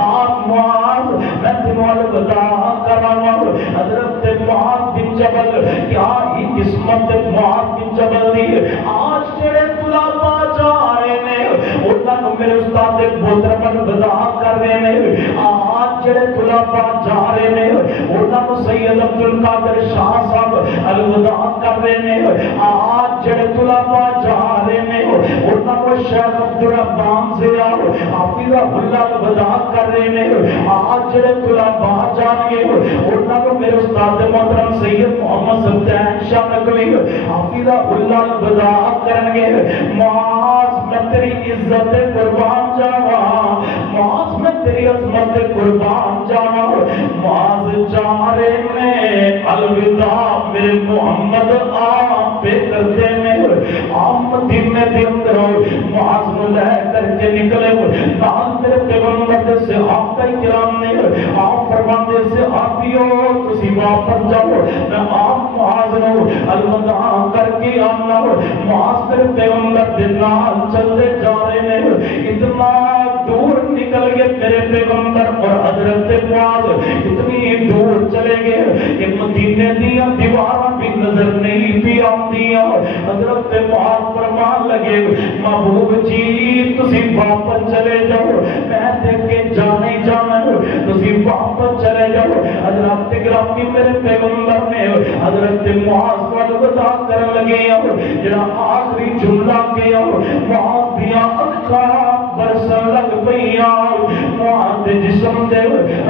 آپ معاذ میں تمہارے بتا کر رہا ہوں حضرت معاذ بن جبل کیا ہی قسمت معاذ بن جبل دی آج تیرے طلباء جا رہے نے انہاں کو میرے استاد محترم بتا کر رہے نے آج تیرے طلباء جا رہے نے انہاں کو سید عبدالقادر شاہ صاحب الوداع کر رہے نے آج تیرے طلباء جا رہے نے انہاں کو شیخ عبدالرحمان سے حافظہ اللہ الوداع کر رہے نے آج جڑے طلباء جان گے انہاں کو میرے استاد محترم سید محمد سلطان شاہ نقوی حافظہ اللہ الوداع کرن گے معاذ میں تیری عزت قربان جاواں معاذ میں تیری عظمت قربان جاواں معاذ جا رہے نے الوداع میرے محمد آپ پہ کرتے میں آپ دن میں دن کرو معاذ نو لے کر کے نکلے نال میرے پیغمبر دے صحابہ کرام نے آپ فرماندے صحابیوں تسی واپس جاؤ میں آپ معاذ نو الوداع کر کے آنا معاذ میرے پیغمبر دے نال چلتے جا رہے ہیں اتنا دور نکل گئے میرے پیغمبر اور حضرت معاذ اتنی دور چلے گئے کہ مدینے دیا دیواراں بھی نظر نہیں بھی آندیاں حضرت معاذ فرمان لگے محبوب جی تسی واپس چلے جاؤ میں دیکھ کے جانے جانا تسی واپس چلے جاؤ حضرت گرامی میرے پیغمبر نے حضرت معاذ کو الوداع کرنے لگے جڑا آخری جملہ کیا معاذ دیا اکھاں برسن لگ پئیاں معاذ دے جسم دے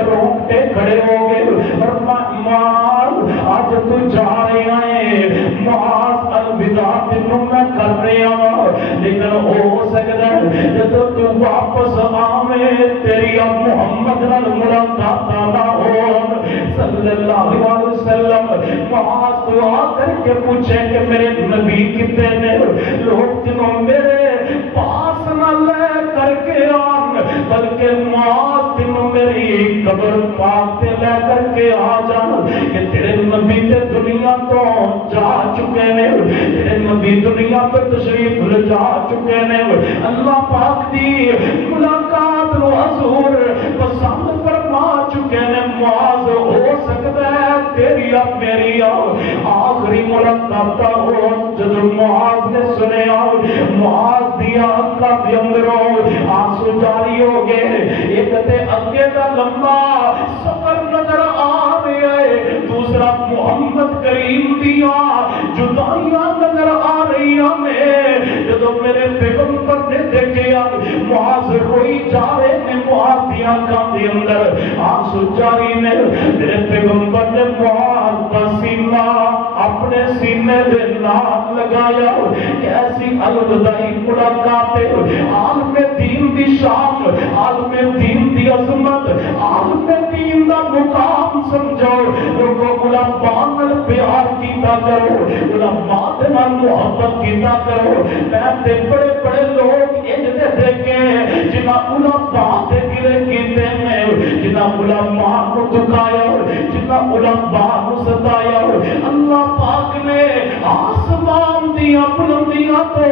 رونگٹے کھڑے ہو گئے اور معاذ آج تو جا رہے ہیں معاذ الوداع تینوں میں کر رہے ہوں لیکن ہو سکتا ہے جب تو واپس آوے تیری اب محمد نال ملاقات نہ ہو صلی اللہ علیہ وسلم معاذ دعا کر کے پوچھے کہ میرے نبی کتنے نے لوگ جنہوں میرے پاس نہ لے کر کے آن بلکہ معاذ جنہوں میری قبر پاک تے لے کر کے آ جان کہ تیرے نبی تے دنیا تو جا چکے نے تیرے نبی دنیا پر تشریف لے جا چکے نے اللہ پاک دی ملاقات نو حضور پسند فرما چکے نے معاذ ہو سکتا ہے تیری اب میری آخری ملاقات ہو جب معاذ نے سنے معاذ دیا کا بھی اندروں آنسو جاری ہو گئے ایک تے اگے دا لمبا سفر نظر آ رہا ہے دوسرا محمد کریم دیا جدائیاں نظر آ رہی ہمیں جب میرے پیغمبر نے دیکھا معاذ روئی جا رہے نے معاذ دیا کا بھی اندر آنسو جاری نے میرے پیغمبر نے معاذ کا سینہ اپنے سینے دے نال لگایا کیسی الوداعی ملاقات عالم دین دی شان عالم دین دی عظمت عالم دین دا مقام سمجھو لوگوں علماء نال پیار کیتا کرو علماء دے نال محبت کیتا کرو میں تے بڑے بڑے لوگ انج دے دیکھے جنہاں علماء دے گرے کیتے نے جنہاں علماء کو دکھایا جنہاں علماء کو ستایا اللہ پاک نے آسمان دیا بلندیاں تو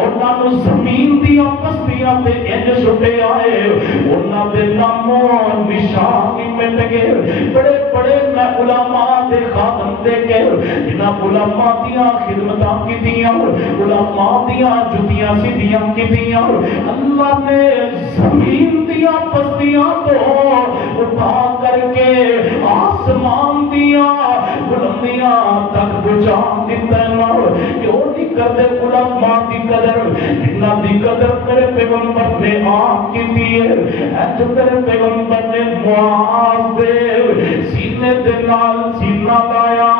انہاں نو زمین دیا پستیاں تے انج سٹے آئے انہاں دے ناموں نشان ہی مٹ گئے بڑے بڑے میں علماء دے خاتم دے کے جنہاں علماء دیا خدمتاں کی دیا علماء دیا جتیاں سی دیا کی دیا اللہ نے زمین دیا پستیاں تو اٹھا کر کے آسمان دیا بلندیاں تک بچان دیتا ہے کیوں نہیں کرتے علماء دی قدر جنہ دی قدر تیرے پیغمبر نے آپ کی دیئے جو تیرے پیغمبر نے معاذ دے سینے دے نال سینہ لایا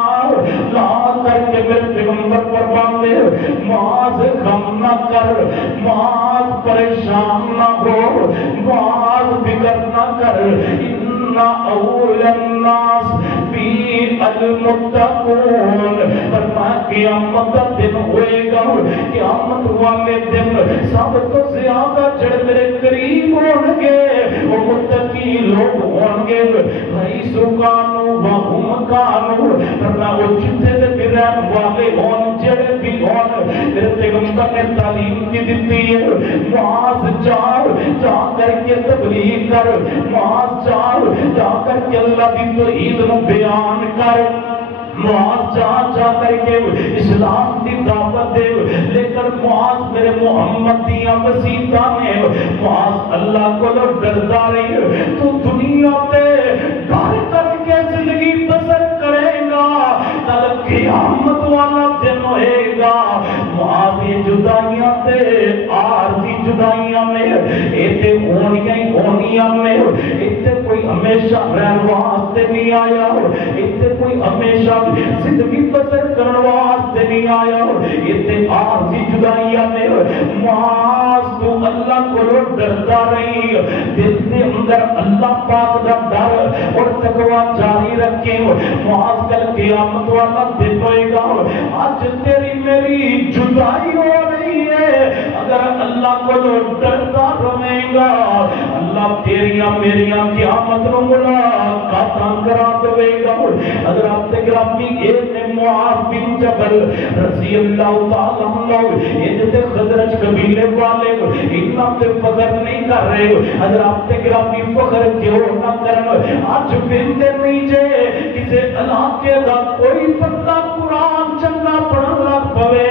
لا کر کے میرے پیغمبر فرمان دے معاذ غم نہ کر معاذ پریشان نہ ہو معاذ فکر نہ کر اول الناس فی المتقون فرمایا قیامت کا دن ہوئے گا قیامت والے دن سب تو زیادہ جڑے میرے قریب ہوں گے وہ متقی لوگ ہوں گے رئیس کانو وہم کانو فرمایا وہ جتنے بھی رہن والے ہوں جڑے بھی ہوں میرے پیغمبر نے تعلیم کی دیتی ہے معاذ جا کر کے تبلیغ کر معاذ جا کر کے اللہ کی توحید نو بیان کر معاذ جا کر کے اسلام کی دعوت دے لیکن معاذ میرے محمد دیا وسیلہ نے معاذ اللہ کو ڈرتا رہی تو دنیا پہ ڈر کر کے زندگی بسر کرے گا کل قیامت والا دن ہوئے گا معاذ یہ جدائیاں تے عارضی جدائیاں میں ایتے ہونیاں ہی ہونیاں میں ایتے کوئی ہمیشہ رہن واسطے نہیں آیا ایتے کوئی ہمیشہ زندگی بسر کرن واسطے نہیں آیا ایتے عارضی جدائیاں میں معاذ تو اللہ کو ڈرتا رہی دل کے اندر اللہ پاک دا ڈر اور تقوی جاری رکھے معاذ کل قیامت والا دن ہوئے گا آج تیری میری جدائی ہو رہی ہے اگر اللہ کو ڈرتا رہے گا اللہ تیریاں میریاں قیامت نو ملاقاتاں کرا دے گا اگر آپ تے گرامی ابن معاذ بن جبل رضی اللہ تعالی عنہ یہ تے خزرج قبیلے والے اتنا تے فخر نہیں کر رہے اگر آپ تے گرامی فخر کیوں نہ کرن آج بنتے نہیں جے کسے علاقے دا کوئی بندہ قرآن چنگا پڑھن لگ پوے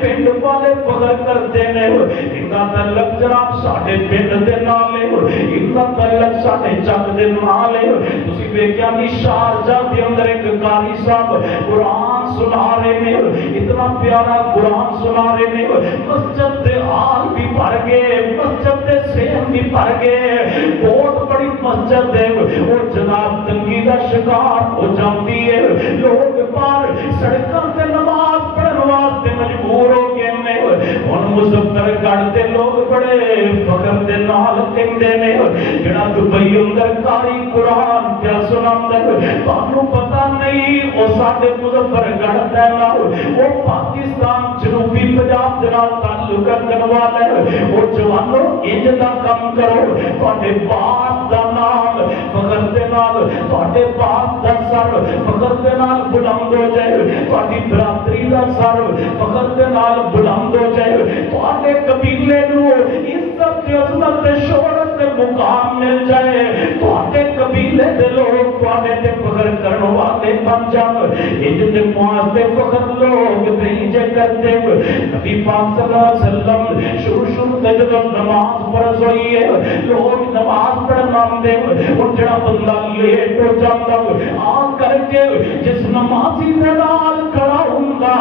پنڈ والے فخر کرتے نے انہاں تعلق جناب ساڈے پنڈ دے نال انہاں تعلق ساڈے چک دے نال تسی ویکھیا نہیں شارجہ دے اندر ایک قاری صاحب قرآن سنا رہے نے اتنا پیارا قرآن سنا رہے نے مسجد دے آل بھی بھر گئے مسجد دے سین بھی بھر گئے بہت بڑی مسجد ہے وہ جناب تنگی دا شکار ہو جاتی ہے لوگ باہر سڑکوں تے نماز پڑھن واسطے مجبور ہو گئے نے ہن مظفر گڑھ دے لوگ بڑے فخر دے نال کہندے نے جڑا دبئی اندر قاری قرآن پیا سناندا تانوں پتہ نہیں او ساڈے مظفر گڑھ دا نا او پاکستان جنوبی پنجاب دے نال تعلق رکھن والا ہے او جوانو انج دا کم کرو تواڈے باپ دا نام فخر دے نال تواڈے باپ دا سر فخر دے نال بلند ہو جائے تواڈی برادری دا سر فخر دے نال بلند ہو جائے تواڈے قبیلے نو عزت تے عظمت تے شہرت تے مقام مل جائے تواڈے قبیلے دے لوگ تواڈے تے فخر کرن والے بن جان انج تے معاذ تے فخر لوگ نہیں جے کرتے نبی پاک صلی اللہ علیہ وسلم شروع تے جب نماز فرض ہوئی ہے لوگ نماز پڑھن آندے اور جڑا بندہ لیٹ ہو جاندا آ کر کے جس نمازی دے نال کھڑا ہوندا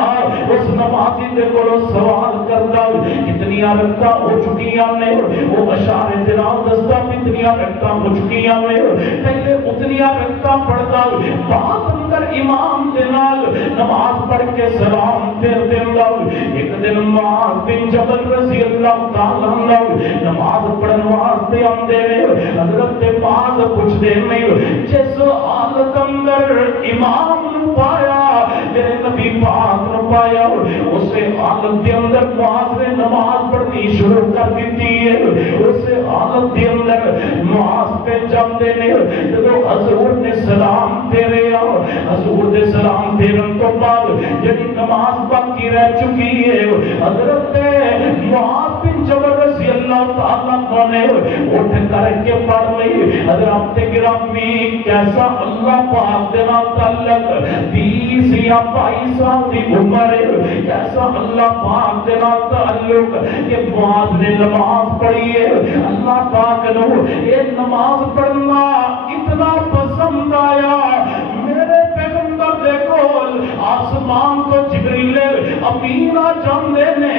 اس نمازی دے کولوں سوال کردا کتنی رکعتاں ہو چکیاں نے وہ اشارے دے نال دسدا کتنی رکعتاں ہو چکیاں نے پہلے اتنی رکعتاں پڑھدا بعد اندر امام دے نال نماز پڑھ کے سلام پھر دیندا ایک دن معاذ بن جبل رضی اللہ تعالی عنہ نماز پڑھن واسطے آندے نے حضرت معاذ پوچھدے نے جس حالت اندر امام نو پایا میرے نبی پاک نو پایا اسے حالت دے اندر معاذ نے نماز پڑھنی شروع کر دیتی ہے اسے حالت دے اندر معاذ پہ جاندے نے جب حضور نے سلام دے رہا حضور دے سلام دیرن تو بعد جڑی نماز باقی رہ چکی ہے حضرت معاذ بن جبل رضی اللہ تعالیٰ نے اٹھ کر کے پڑھ لی حضرت گرامی کیسا اللہ پاک دے نال تعلق 20 یا 22 سال دی عمر ہے کیسا اللہ پاک دے نال تعلق کہ معاذ نے نماز پڑھی ہے اللہ پاک نو یہ نماز پڑھنا اتنا پسند آیا میرے پیغمبر دے کول آسمان کو جبریل امین آ جاندے نے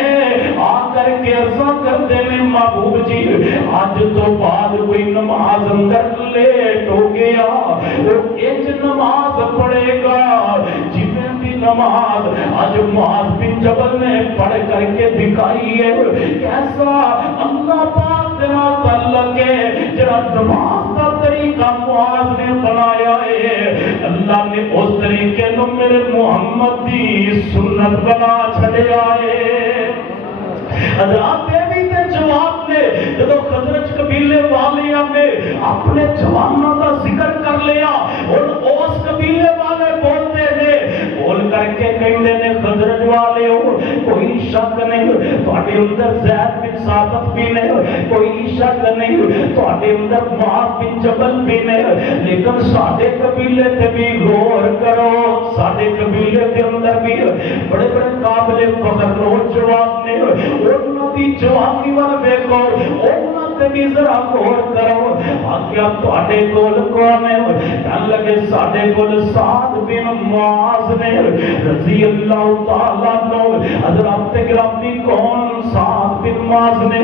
آ کر کے عرضاں کردے نے محبوب جی آج تو بعد کوئی نماز اندر لیٹ ہو گیا وہ ایج نماز پڑھے گا جتنے بھی نماز آج معاذ بن جبل نے پڑھ کر کے دکھائی ہے کیسا اللہ پاک دے نال تعلق ہے جڑا نماز دا طریقہ معاذ نے بنایا ہے اللہ نے اس طریقے نو میرے محمد دی سنت بنا چھڑیا ہے حضرات بھی تے جواب نے جب خزرج قبیلے والیاں نے اپنے جوانوں کا ذکر کر لیا اور اس قبیلے والے بولتے نے بول کر کے کہندے نے خزرج والے ہو کوئی شک نہیں تواڈے اندر زید بن ثابت بھی نہیں کوئی شک نہیں تواڈے اندر معاذ بن جبل بھی نہیں لیکن ساڈے قبیلے تے بھی غور کرو ساڈے قبیلے دے اندر بھی بڑے بڑے قابل فخر نوجوان نے انہاں دی جوانی وال ویکھو انہاں تے بھی ذرا غور کرو آگیا تواڈے کول کون ہے کہن لگے ساڈے کول سعد بن معاذ نے رضی اللہ تعالی عنہ حضرات گرامی کون سعد بن معاذ نے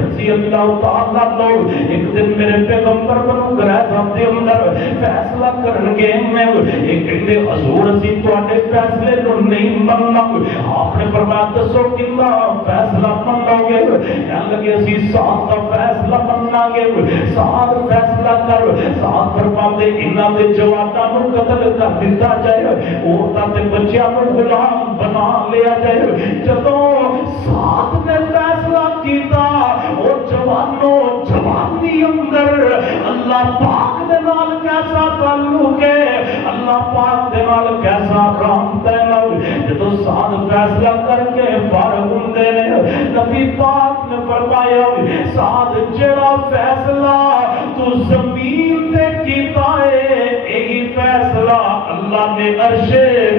رضی اللہ تعالی عنہ ایک دن میرے پیغمبر بنو قریظہ دے اندر فیصلہ کرن گے میں ایک کہندے حضور اسی تواڈے فیصلے نو نہیں مننا آپ نے فرمایا دسو کتنا فیصلہ منو گے کہن لگے اسی سعد دا فیصلہ مننا گے سعد فیصلہ کر سعد فرماندے انہاں دے جواناں نو قتل کر دتا جائے عورتاں تے بچیاں نو غلام بنا لیا جائے جدوں سعد نے فیصلہ کیتا او جوانوں جوانی اندر اللہ پاک دے نال کیسا تعلق ہے اللہ پاک دے نال کیسا رابطہ ہے جدوں سعد فیصلہ کر کے فارغ ہوندے نے نبی پاک نے فرمایا سعد جڑا فیصلہ تو زمین تے کیتا ہے یہی فیصلہ اللہ نے عرش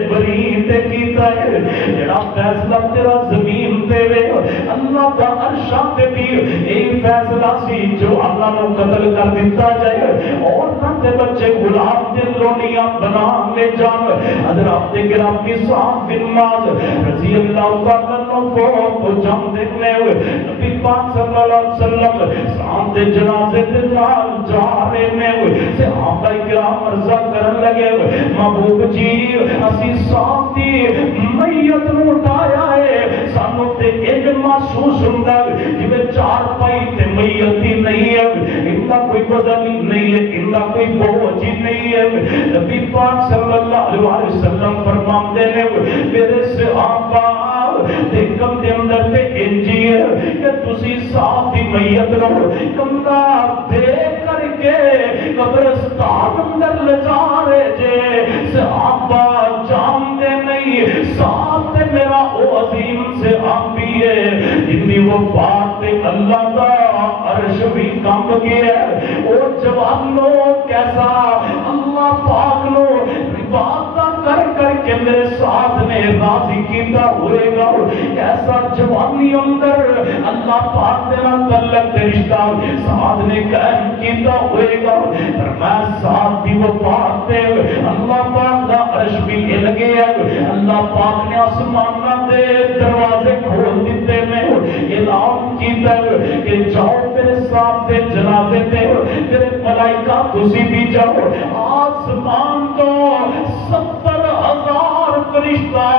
بری تے کیتا ہے جڑا فیصلہ تیرا زمین تے وے اللہ دا عرش تے بھی یہی فیصلہ سی جو اللہ نے قتل کر دیتا جائے اور تے بچے غلام دے لونیاں بنا لے جان. حضرات گرامی صاحب بن معاذ رضی اللہ تعالیٰ عنہ فوت ہو جاندے نے. نبی پاک صلی اللہ علیہ وسلم صاحب دے جنازے تے نال جا رہے نے. صحابہ کرام عرض کرن لگے محبوب جی اسی صاحب دی میت نو اٹھایا ہے سانو تے انج محسوس ہوندا جویں چار پائی تے میت ہی نہیں ہے, اندا کوئی بدل نہیں ہے, اندا کوئی بوجھ نہیں ہے. نبی پاک صلی اللہ علیہ وسلم فرماتے ہیں میرے صحابہ دے کم دے اندر تے انجی ہے کہ تسی صاحب دی میت نو کمدا دے کر کے قبرستان اندر لے جا رہے جے. صحابہ جان دے نہیں صاحب تے میرا او عظیم سے آبی ہے جن دی وفات تے اللہ دا عرش بھی کام گیا. اور جوانوں کیسا اللہ پاک نو عبادت کر کر کے میرے ساتھ نے راضی کیتا ہوئے گا. ایسا جوانی اندر اللہ پاک تیرا تعلق رشتہ ساتھ نے قائم کیتا ہوئے گا. فرمایا ساتھ دی وفات تے اللہ پاک دا عرش بھی ہل گیا. اللہ پاک نے آسماناں دے دروازے کھول دیتے میں اعلان کیتا کہ جاؤ میرے ساتھ دے جنازے تے میرے ملائکہ تسی بھی جاؤ. آسمان تو 70,000 فرشتہ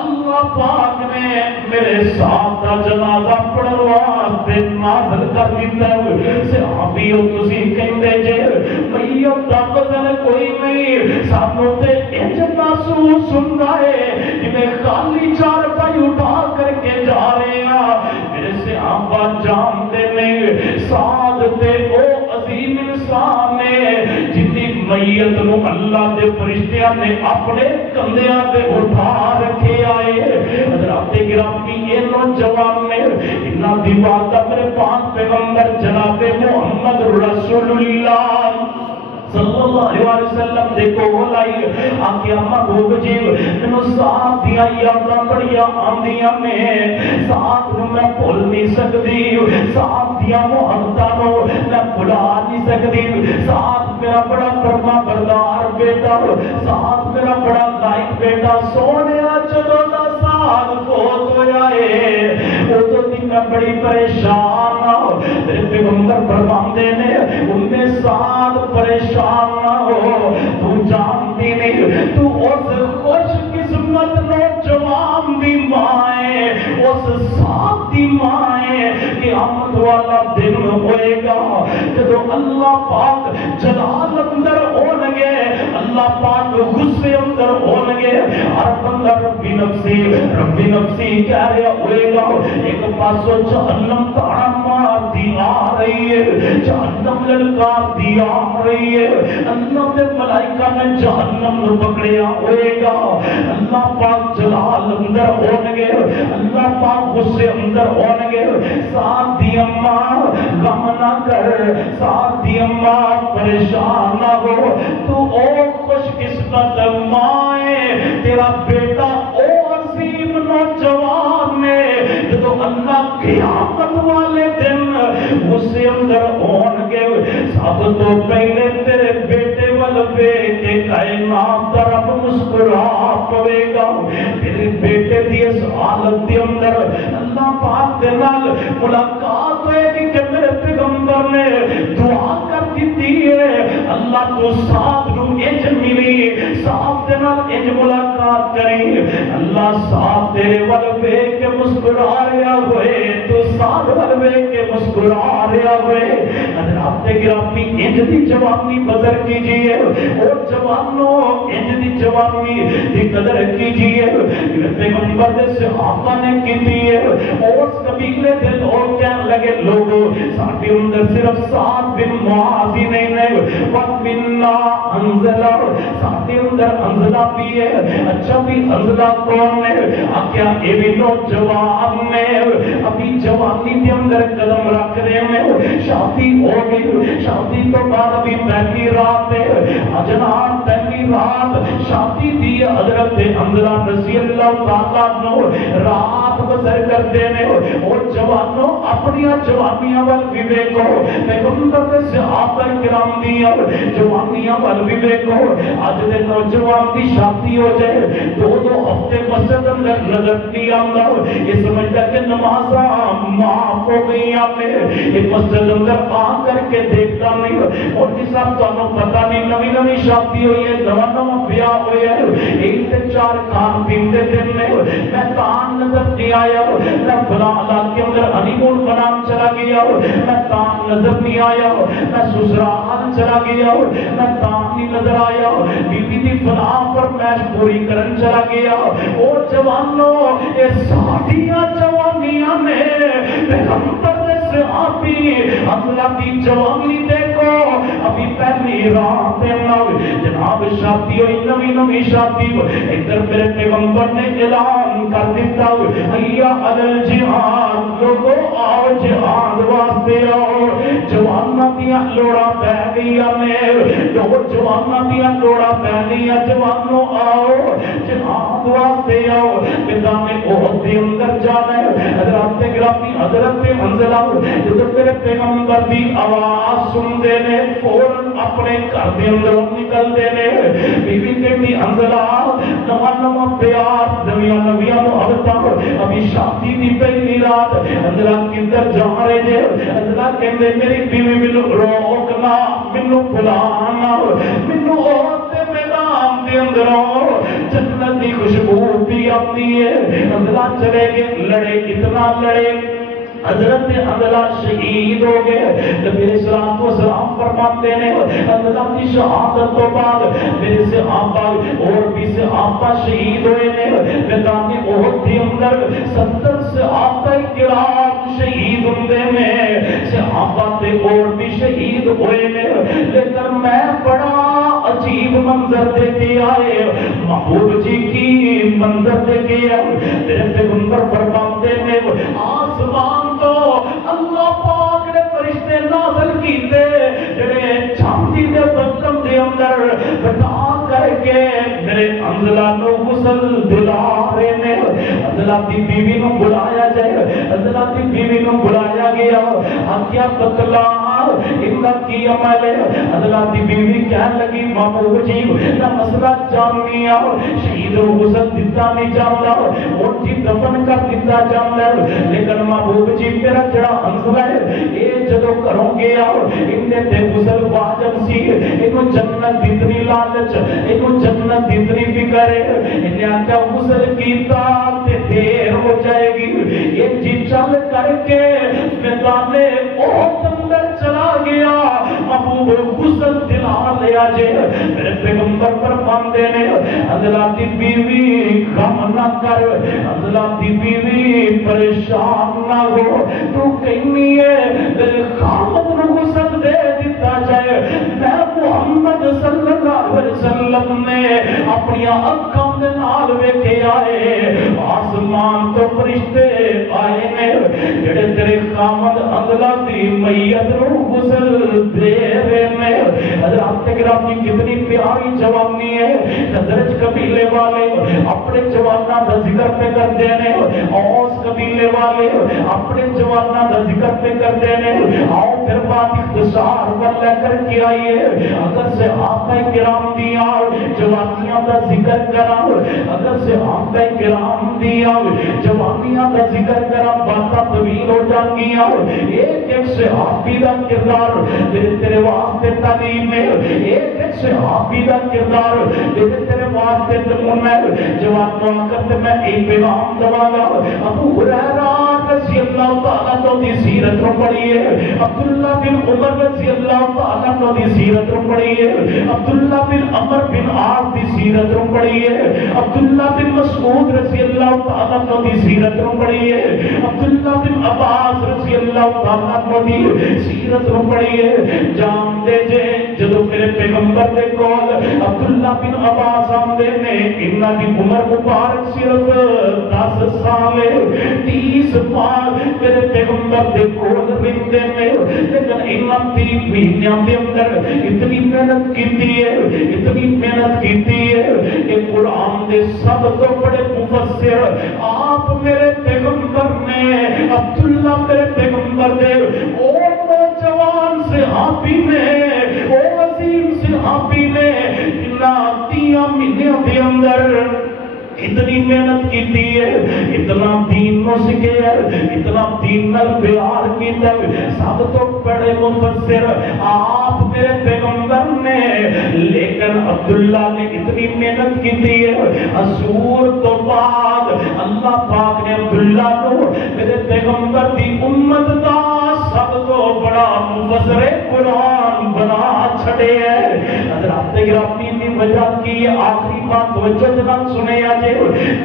اللہ پاک نے میرے ساتھ دا جنازہ پڑھن واسطے نازل کر دیتا. صحابیو تسی کہندے جے میت دا وزن کوئی نہیں سانو تے انج محسوس ہوندا ہے جویں خالی چار پائی اٹھا کر کے جا رہے ہیں. میرے صحابہ جانتے نہیں سعد تے او عظیم انسان نے جن دی میت نو اللہ دے فرشتیاں نے اپنے کندھیاں تے اٹھا رکھے آئے. حضرات گرامی یہ نوجوان نے انہاں دی بات اپنے پاک پیغمبر جناب محمد رسول اللہ صلی اللہ علیہ وسلم دیکھو بولائی آکیا محبوب جی میں ساتھ دیا یاداں بڑیا آندیاں میں ساتھ نو میں بھول نہیں سکتی ساتھ دیا محبتاں نو میں بھلا نہیں سکتی. ساتھ میرا بڑا فرما بردار بیٹا ساتھ میرا بڑا لائق بیٹا سونیا جدوں دا ساتھ فوت ہویا ہے ادوں دی میں بڑی پریشان ہوں. میرے پیغمبر فرماندے نے انہیں ساتھ پریشان نہ ہو تو جانتی نہیں تو اس خوش قسمت نوجوان دی مائیں اس ساتھ دی مائیں قیامت والا دن ہوئے گا جدو اللہ پاک جلال اندر ہو لگے اللہ پاک غصے اندر ہو لگے ہر بندہ ربی نفسی کہہ رہا ہوئے گا. ایک پاسو جہنم تاڑا مار دی آ رہی ہے جہنم للکار دی آ رہی ہے. اللہ دے ملائکہ نے جہنم نو پکڑیا ہوئے گا. اللہ پاک جلال اندر ہو لگے اللہ پاک غصے اندر ہو لگے. ساتھ دی اماں غم نہ کر ساتھ دی اماں پریشان نہ ہو تو او خوش قسمت مائیں تیرا بیٹا او عظیم نوجوان نے جدو اللہ قیامت والے دن غصے اندر ہون گے سب تو پہلے تیرے بیٹے والے کے کائنات طرف مسکرا پوے گا. تیرے بیٹے دی اس حالت دی اندر اللہ پاک دے نال ملاقات ہوئے گی کہ میرے پیغمبر نے دعا کر دیتی ہے اللہ تو ساتھ نو انج ملی ساتھ دے نال انج ملاقات کریں اللہ ساتھ تیرے والے کے مسکرا رہا ہوئے تو ساتھ والے کے مسکرا رہا ہوئے. حضرات گرامی انج دی جوانی بذر کیجئے اور جوانوں انج دی جوانی دی قدر کیجئے. پیغمبر دے صحابہ نے کیتی ہے اور قبیلے دے لوگ کہنے لگے لوگوں ساڈے اندر صرف سعد بن معاذ ہی نہیں ہے وَمِنَّا حنظلہ ساڈے اندر حنظلہ بھی ہے. اچھا بھی حنظلہ کون ہے آکیا اے بھی نوجوان نے ابھی جوانی دے اندر قدم رکھ رہے ہیں شادی ہو گئی شادی تو بعد ابھی پہلی رات ہے جناب پہلی رات شادی دی حضرت حنظلہ رضی اللہ تعالیٰ عنہ رات بسر کرتے ہیں اور جوانوں اپنی جوانیاں وال بھی دیکھو پیغمبر کے صحابہ کرام دی جوانیاں وال بھی دیکھو آج دے نوجوان دی شادی ہو جائے دو ہفتے مسجد اندر نظر نہیں آتا یہ سمجھتا کہ نمازاں معاف ہو گئی آپ نے یہ مسجد اندر آ کر کے دیکھتا نہیں اور جس آپ تو پتہ نہیں نوی نوی شادی ہوئی ہے نواں بیاہ ہوئی ہے ایک سے چار کھان پیتے دن میں میں تان نظر نہیں آیا میں فلاں علاقے اندر ہنی مون بنام چلا گیا میں تان نظر نہیں آیا میں سسرال چلا گیا میں تان نہیں نظر آیا بی بی دی فلاں فرمائش پوری کرن چلا گیا اور جوانوں یہ ساڑیاں جوانیاں میں پیغمبر سے آپی حنظلہ دی جوانی دیکھو ابھی پہلی رات جناب شادی ہوئی نوی نوی شادی ادھر میرے پیغمبر نے اعلان کر دیتا حیا علی الجہاد لوگوں آؤ جہاد واسطے آؤ جواناں دیاں لوڑاں پہ گئیاں نے دو جواناں دیاں لوڑاں پہ گئیاں جوانوں آؤ جہاد واسطے آؤ میدان احد دے اندر جانا ہے حضرات گرامی حضرت حنظلہ جب میرے پیغمبر دی آواز سن دے نے فوراً اپنے گھر دے اندر نکل دے نے بی بی کہتی حنظلہ نواں پیار نویاں نویاں محبتاں ابھی شادی دی پہلی رات حنظلہ کدھر جا رہے جے حنظلہ کہندے میری بیوی مینوں روکنا مینوں بلانا مینوں اوتے میدان دے اندر جنت دی خوشبو بھی آتی ہے حنظلہ چلے گئے لڑے اتنا لڑے حضرت حنظلہ شہید ہو گئے نبی علیہ السلام فرماتے ہیں حنظلہ کی شہادت تو بعد میرے صحابہ اور بھی صحابہ شہید ہوئے ہیں میدان احد کے اندر 70 صحابہ کرام شہید ہوندے میں صحابہ تے اور بھی شہید ہوئے ہیں لیکن میں بڑا عجیب منظر دیکھے آئے محبوب جی کی منظر دیکھے آئے میرے پیغمبر فرماتے ہیں آسمان تو اللہ پاک نے فرشتے نازل کیتے جڑے چاندی دے برتن دے اندر بٹا کر کے میرے حنظلہ نو غسل دلا رہے نے حنظلہ دی بیوی نو بلایا جائے حنظلہ دی بیوی نو بلایا گیا کیا بتلا ان کا کی عمل ہے حنظلہ دی بیوی کہنے لگی محبوب جی نہ مسئلہ جاننی شہید رو غسل دیتا نہیں جانتا اور جی دفن کر دیتا جانتا لیکن محبوب جی میرا جڑا حنظلہ ہے یہ جدو کروں گیا انہیں تے غسل واجب سی انہوں جنت دیتنی لالچ انہوں جنت دیتنی فکر ہے انہیں آکا غسل کیتا تے دیر ہو جائے گی یہ جی چل کر کے میدان احد اندر چلا گیا محبوب غسل دلا لیا جے میرے پیغمبر فرماندے نے حنظلہ دی بیوی غم نہ کر حنظلہ دی بیوی پریشان نہ ہو تو کہنی ہے میرے خامد نو غسل دے دیتا جائے میں محمد صلی اللہ علیہ وسلم نے اپنی اکھاں دے نال ویکھے آئے آسمان تو فرشتے آئے نے جڑے تیرے خامد حنظلہ دی میت نو غسل دے رہے نے حضرات گرامی کتنی پیاری جوانی ہے حضرت قبیلے والے اپنے جواناں دا ذکر پہ کرتے ہیں اوس قبیلے والے اپنے جواناں دا ذکر پہ کرتے ہیں آؤ پھر بات اختصار پر لے کر کے آئیے اگر صحابہ کرام دیا جوانیاں دا ذکر کرا اگر صحابہ کرام دیا جوانیاں دا ذکر کرا باتاں طویل ہو جانگیاں ایک ایک صحابی دا کردار تیرے واسطے تعلیم میں ایک ایک صحابی دا کردار تیرے واسطے تمون میں جوانوں آکر میں ایک پیغام دوالا ابو ہریرہ رضی اللہ تعالیٰ تو دی سیرت رو پڑی ہے عبداللہ بن عمر رضی اللہ تعالیٰ تو دی سیرت رو پڑی ہے عبداللہ بن عمر بن عاص دی سیرت رو پڑی ہے عبداللہ بن مسعود رضی اللہ تعالیٰ تو دی سیرت رو پڑی ہے عبداللہ بن عباس رضی اللہ تعالیٰ تو دی سیرت رو پڑی ہے جان دے جے جدو میرے پیغام پیغمبر دے کول عبداللہ بن عباس آمدے نے انہاں دی عمر مبارک صرف 10 سال 30 سال میرے پیغمبر دے کول رہندے نے لیکن انہاں 3 مہینیاں دے اندر اتنی محنت کیتی ہے اتنی محنت کیتی ہے کہ قرآن دے سب تو بڑے مفسر آپ میرے پیغمبر نے عبداللہ میرے پیغمبر دے او نوجوان صحابی نے او عظیم صحابی نے انہاں 3 مہینوں دے اندر اتنی محنت کیتی ہے اتنا دین نو سکھے ہے اتنا دین نال پیار کیتا ہے سب تو بڑے مفسر آپ میرے پیغمبر نے لیکن عبداللہ نے اتنی محنت کیتی ہے حضور تو بعد اللہ پاک نے عبداللہ کو میرے پیغمبر دی امت دا سب تو بڑا مفسر قرآن بنا چھڑے ہے حضرات گرامی دی وجہ کی آخری بات توجہ جناب سنے آج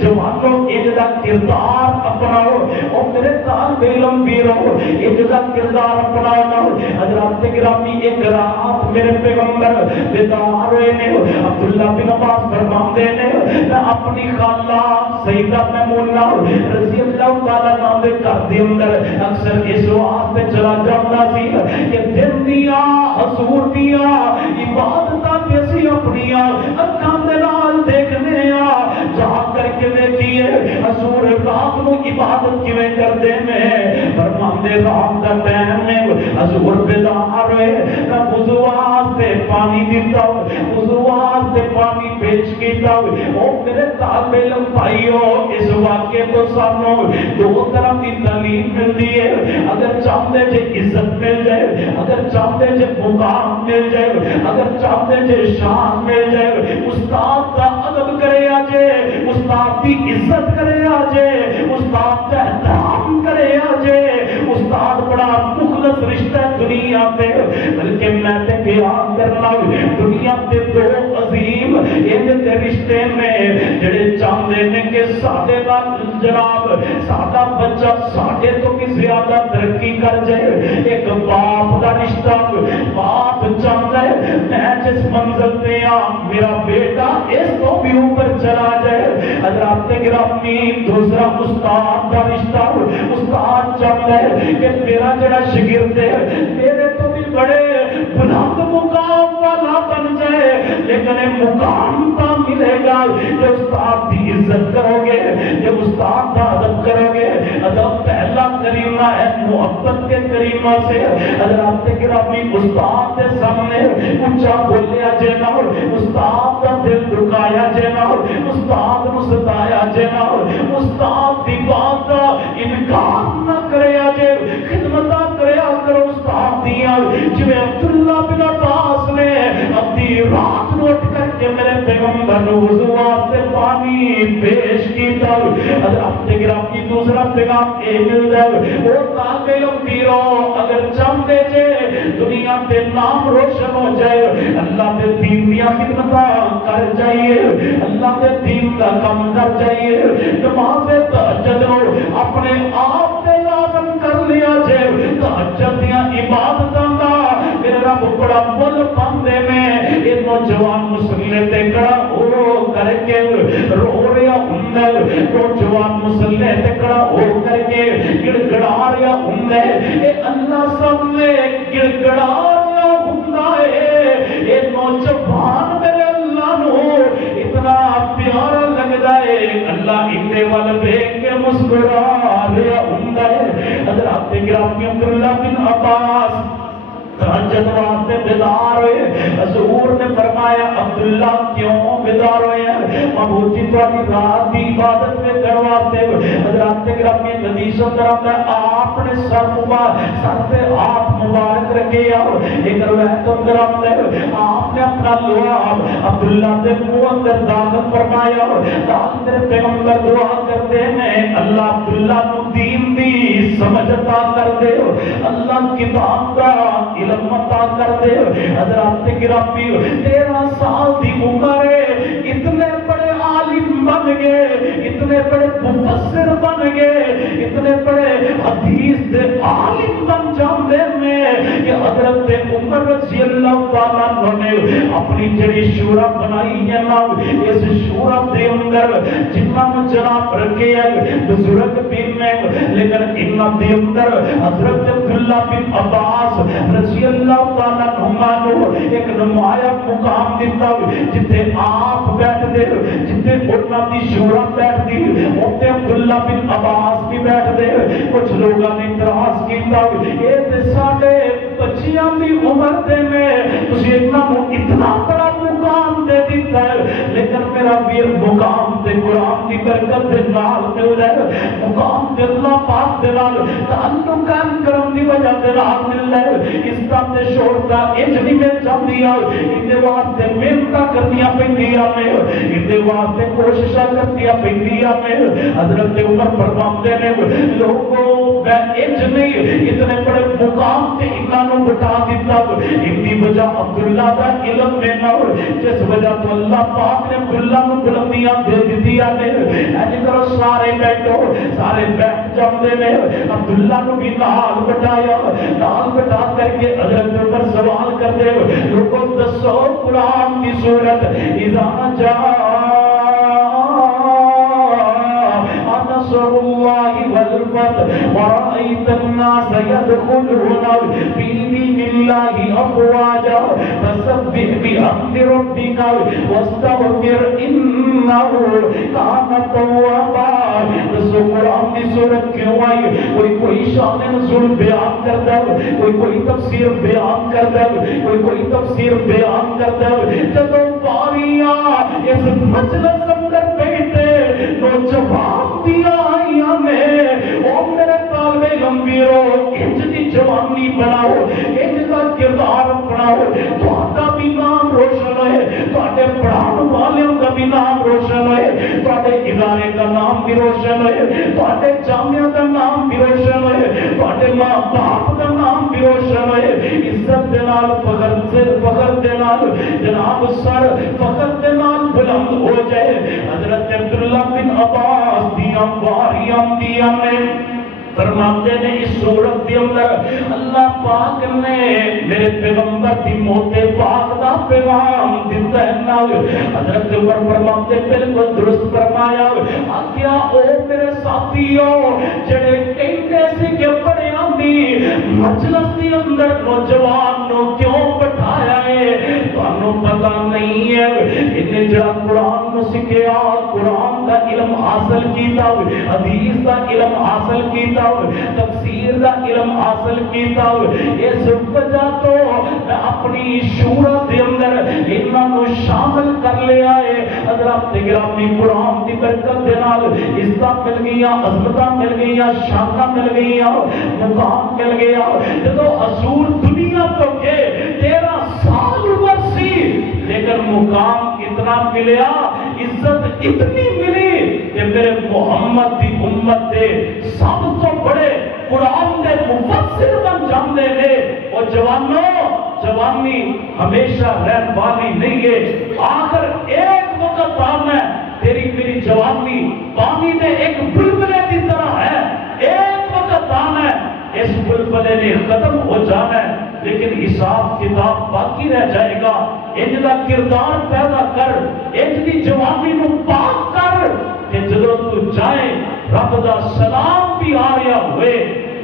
جوانوں اجدا کردار اپناؤ اور میرے طالب علم بھی رہو اجدا کردار اپناؤ حضرات گرامی ایک رات میرے پیغمبر بیدار ہوئے نے عبداللہ بن عباس فرماندے نے میں اپنی خالہ سیدہ میمونہ رضی اللہ تعالیٰ عنہ دے گھر دے اندر اکثر اس واسطے چلا جاتا سی کہ دن دیا حضور دیا عبادتاں کیسی اپنیاں اکھاں دے نال دیکھنے جہاں کر کے دیکھیے حضور رات کو عبادت کیویں کردے میں فرماندے رات دا ٹائم میں حضور بیدار ہوئے نہ وضو واسطے پانی دیتا وضو واسطے پانی پیش کیتا او میرے طالب علم بھائیو اس واقعے تو سانو 2 طرح کی تعلیم ملتی ہے اگر چاہتے جے عزت مل جائے اگر چاہتے جے مقام مل جائے اگر چاہتے جے شان مل جائے استاد دا ادب کرے آجے استاد دی عزت کرے آجے استاد دا احترام کرے آجے استاد بڑا مخلص رشتہ دنیا تے بلکہ میں تے بیان کرنا دنیا تے 2 عظیم ان دے رشتے میں جڑے چاہتے ہیں کہ ساڈے دا جناب ساڈا بچہ ساڈے تو بھی زیادہ ترقی کر جائے ایک باپ دا رشتہ باپ چاہتا ہے میں جس منزل پہ میرا بیٹا اس تو بھی اوپر چلا جائے حضرات گرامی دوسرا استاد کا رشتہ استاد چاہتا ہے کہ میرا جڑا شاگرد ہے میرے تو بھی بڑے بلند مقام والا بن جائے لیکن مقام تا ملے گا جب استاد کی عزت کرو گے جب استاد کا ادب کرو گے ادب پہلا کریمہ ہے محبت کے کریمہ سے حضرات گرامی استاد کے سامنے اونچا بولیا جے نہ استاد کا دل دکھایا جے نہ استاد نو ستایا جے نہ استاد دی بات کا انکار نہ کریا جے خدمت کریا کرو استاد دیا جویں عبداللہ بن عباس نے اپنی رات نو اٹھ کر کے میرے پیغمبر نو وضو واسطے پانی پیش کیتا حضرات گرامی دوسرا پیغام اے ملدا ہے وہ طالب علم پیرو اگر چاہتے جے دنیا تے نام روشن ہو جائے اللہ دے دین دیا خدمتاں کر جائیے اللہ دے دین دا کم کر جائیے نماز تہجد نو اپنے آپ تے لازم کر لیا جائے تہجد دیا عبادتاں دا میرے رب بڑا مل پاندے میں یہ نوجوان مسلے تے کڑا ہو کر کے رو رہا ہوندا نوجوان مسلے تے کڑا ہو کر کے گڑ گڑا رہا ہوندا اے اللہ سامنے گڑ گڑا رہا ہوندا اے اے نوجوان میرے اللہ نو اتنا پیارا لگدا ہے اللہ اندے وال دیکھ کے مسکرا رہا ہوندا ہے حضرات گرامی عبداللہ بن عباس تہجد واسطے بیدار ہوئے حضور نے فرمایا عبداللہ کیوں بیدار ہوئے محبوب جی تو رات کی عبادت میں کرواستے حضرات گرامی حدیث طرف ہے آپ نے سر پہ ہاتھ مبارک رکھے ایک روایت اندر آتا ہے آپ نے اپنا لعاب عبداللہ کے منہ اندر داخل فرمایا تاکہ میرے پیغمبر دعا کرتے ہیں اللہ عبداللہ کو دین دی سمجھ عطا کر دے اللہ کتاب کا علم عطا کر دے حضرات گرامی 13 سال دی عمر ہے اتنے بڑے عالم بن گئے، اتنے بڑے مفسر بن گئے، اتنے بڑے حدیث دے عالم بن جاندے میں کہ حضرت عمر رضی اللہ تعالیٰ عنہ نے اپنی جڑی شورا بنائی ہے نا، اس شورا دے اندر جنہاں میں جناب رکھے ہیں بزرگ بھی میں، لیکن انہاں دے اندر حضرت عبداللہ بن عباس رضی اللہ تعالیٰ عنہ نو ایک نمایاں مقام دیتا جتے آپ بیٹھ دے، جتے انہاں دی شورا بیٹھ دی، اوتے عبداللہ بن عباس بھی بیٹھ دے۔ کچھ لوگاں نے اعتراض کیتا اے تے ساڈے بچیاں دی عمر دے میں تسی انہاں نو اتنا بڑا مقام دے دیتا ہے، لیکن میرا ویر مقام تے قرآن دی برکت دے نال مل رہا ہے، مقام تے اللہ پاک دے نال تعلق قائم کرن دی وجہ دے نال مل رہا ہے۔ اس دا تے شہرتا انج نہیں مل جاندی آ، اندے واسطے محنتاں کرنیاں پیندیاں نے، اندے واسطے کوششاں کرنیاں پیندیاں نے۔ حضرت عمر فرماندے نے لوگوں میں انج نہیں اتنے بڑے مقام تے انہاں نو بٹھا دیتا، ان دی وجہ عبداللہ دا علم میں نہ ہو، جس وجہ تو اللہ پاک نے عبداللہ نو بلندیاں دے دتیاں نے۔ ایسے کرو سارے بیٹھو، سارے بیٹھ جاندے نے، عبداللہ نو بھی نال بٹھایا، نال بٹھا کر کے حضرت عمر سوال کرتے لوگوں دسو قرآن کی سورت اذا جاء نصر اللہ والفتح ورأیت الناس يدخلون فی دین اللہ افواجا فسبح بحمد ربک واستغفر انہ کان توابا۔ دسو قرآن کی سورت کیوں آئی؟ کوئی شان نزول بیان کرتا ہے، کوئی تفسیر بیان کرتا ہے، کوئی تفسیر بیان کرتا ہے۔ جدوں باریاں اس مجلس اندر بیٹھے نوجوان دیا آئیاں میں او میرے طالب علم ویرو انج دی جوانی بناؤ، انج دا کردار بناؤ، تہاڈا بھی نام روشن ہوئے، تہاڈے پڑھاؤ والوں کا بھی نام روشن ہوئے، تہاڈے ادارے کا نام بھی روشن ہوئے، تہاڈے جامعہ کا نام بھی روشن ہوئے، تہاڈے ماں باپ کا نام بھی روشن ہوئے۔ عزت دے نال فخر سے فخر دے نال جناب سر فخر دے نال بلند ہو جائے۔ حضرت عبداللہ بن عباس دیاں باریاں دیاں میں فرماتے نے اس صورت کے اندر اللہ پاک نے میرے پیغمبر دی موت پاک دا پیغام دیتا ہے نا۔ حضرت عمر فرماتے بالکل درست فرمایا، آگیا او میرے ساتھیوں جڑے کہندے سی کہ بڑے آندی مجلس دی اندر نوجوان نو کیوں بٹھایا ہے، تانوں پتہ نہیں ہے انہیں جڑا قرآن نو سکھیا، قرآن دا علم حاصل کیتا، حدیث دا علم حاصل کیتا، تفسیر دا علم حاصل کیتا، اس وجہ تو میں اپنی شورا دے اندر انہاں نو شامل کر لیا ہے۔ حضرات گرامی قرآن دی برکت دے نال عزت مل گئی، عظمتاں مل گئی، شاناں مل گئی، مقام مل گیا۔ جدوں حضور دنیا تو گئے 13 سال عمر سی، لیکن مقام اتنا ملیا، عزت اتنی ملی کہ میرے محمد دی امت دے سب تو بڑے قرآن دے مفسر بن جاندے نے۔ اور جوانوں، جوانی ہمیشہ رہن والی نہیں ہے، آخر ایک وقت آنا ہے، تیری میری جوانی پانی دے ایک بلبلے کی طرح ہے، ایک وقت آنا ہے، اس بلبلے نے ختم ہو جانا ہے، لیکن حساب کتاب باقی رہ جائے گا۔ انج دا کردار پیدا کر، انج دی جوانی نو پاک کر کہ جدوں تو جائے رب دا سلام بھی آ رہا ہوئے،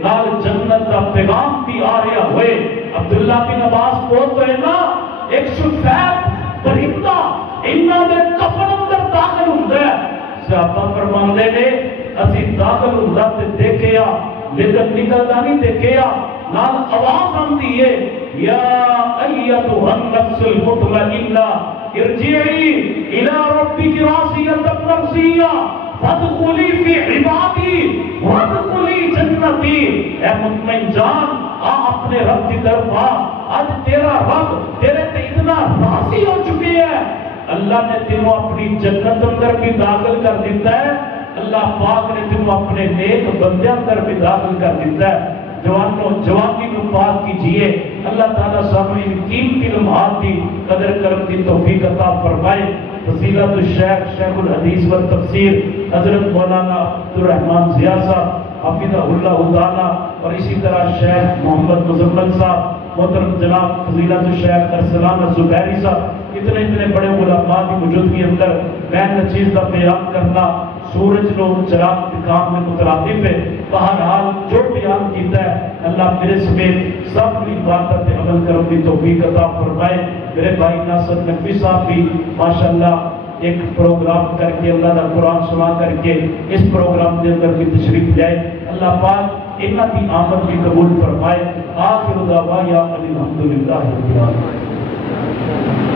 نال جنت دا پیغام بھی آ رہا ہوئے۔ عبداللہ بن عباس بولتے ہیں نا، ایک سفید پرندہ انہاں دے کفن اندر داخل ہوندا ہے، صحابہ فرماندے نے اسی داخل ہوندا تے دیکھیا، لیکن نکلدا نہیں دیکھیا، نال آواز آندی ہے یا ایتھا النفس المطمئنہ ارجعی الی ربک راضیۃ مرضیہ فادخلی فی عبادی وادخلی جنتی۔ اے مطمئن جان آ اپنے رب کی طرف آ، آج تیرا رب تیرے تے اتنا راضی ہو چکے ہیں، اللہ نے تمہیں اپنی جنت اندر بھی داخل کر دیتا ہے، اللہ پاک نے تمہیں اپنے نیک بندے اندر بھی داخل کر دیتا ہے۔ جوانوں جوانی کو پاک کیجئے، اللہ تعالیٰ سامنے قیمتی لمحات علماء کی قدر کرم کی توفیق عطا فرمائے. فضیلت الشیخ شیخ الحدیث والتفسیر حضرت مولانا عبدالرحمن ضیاء صاحب حفظہ اللہ تعالی، اور اسی طرح شیخ محمد مزمل صاحب، محترم جناب فضیلت الشیخ ارسلان الزبیری صاحب، اتنے بڑے علماء کی موجودگی اندر میں نے چیز کا بیان کرنا سورج نو چراغ دکھان میں مترادف ہے. بہرحال جو بیان کیتا ہے اللہ میرے سمیت سب کی باتوں پہ عمل کرنے کی توفیق عطا فرمائے. میرے بھائی ناصر نقوی صاحب بھی ماشاءاللہ ایک پروگرام کر کے اللہ کا قرآن سنا کر کے اس پروگرام کے اندر بھی تشریف لائے. اللہ پاک انہاں کی آمد بھی قبول فرمائے. آخر دعوانا الحمدللہ رب العالمین.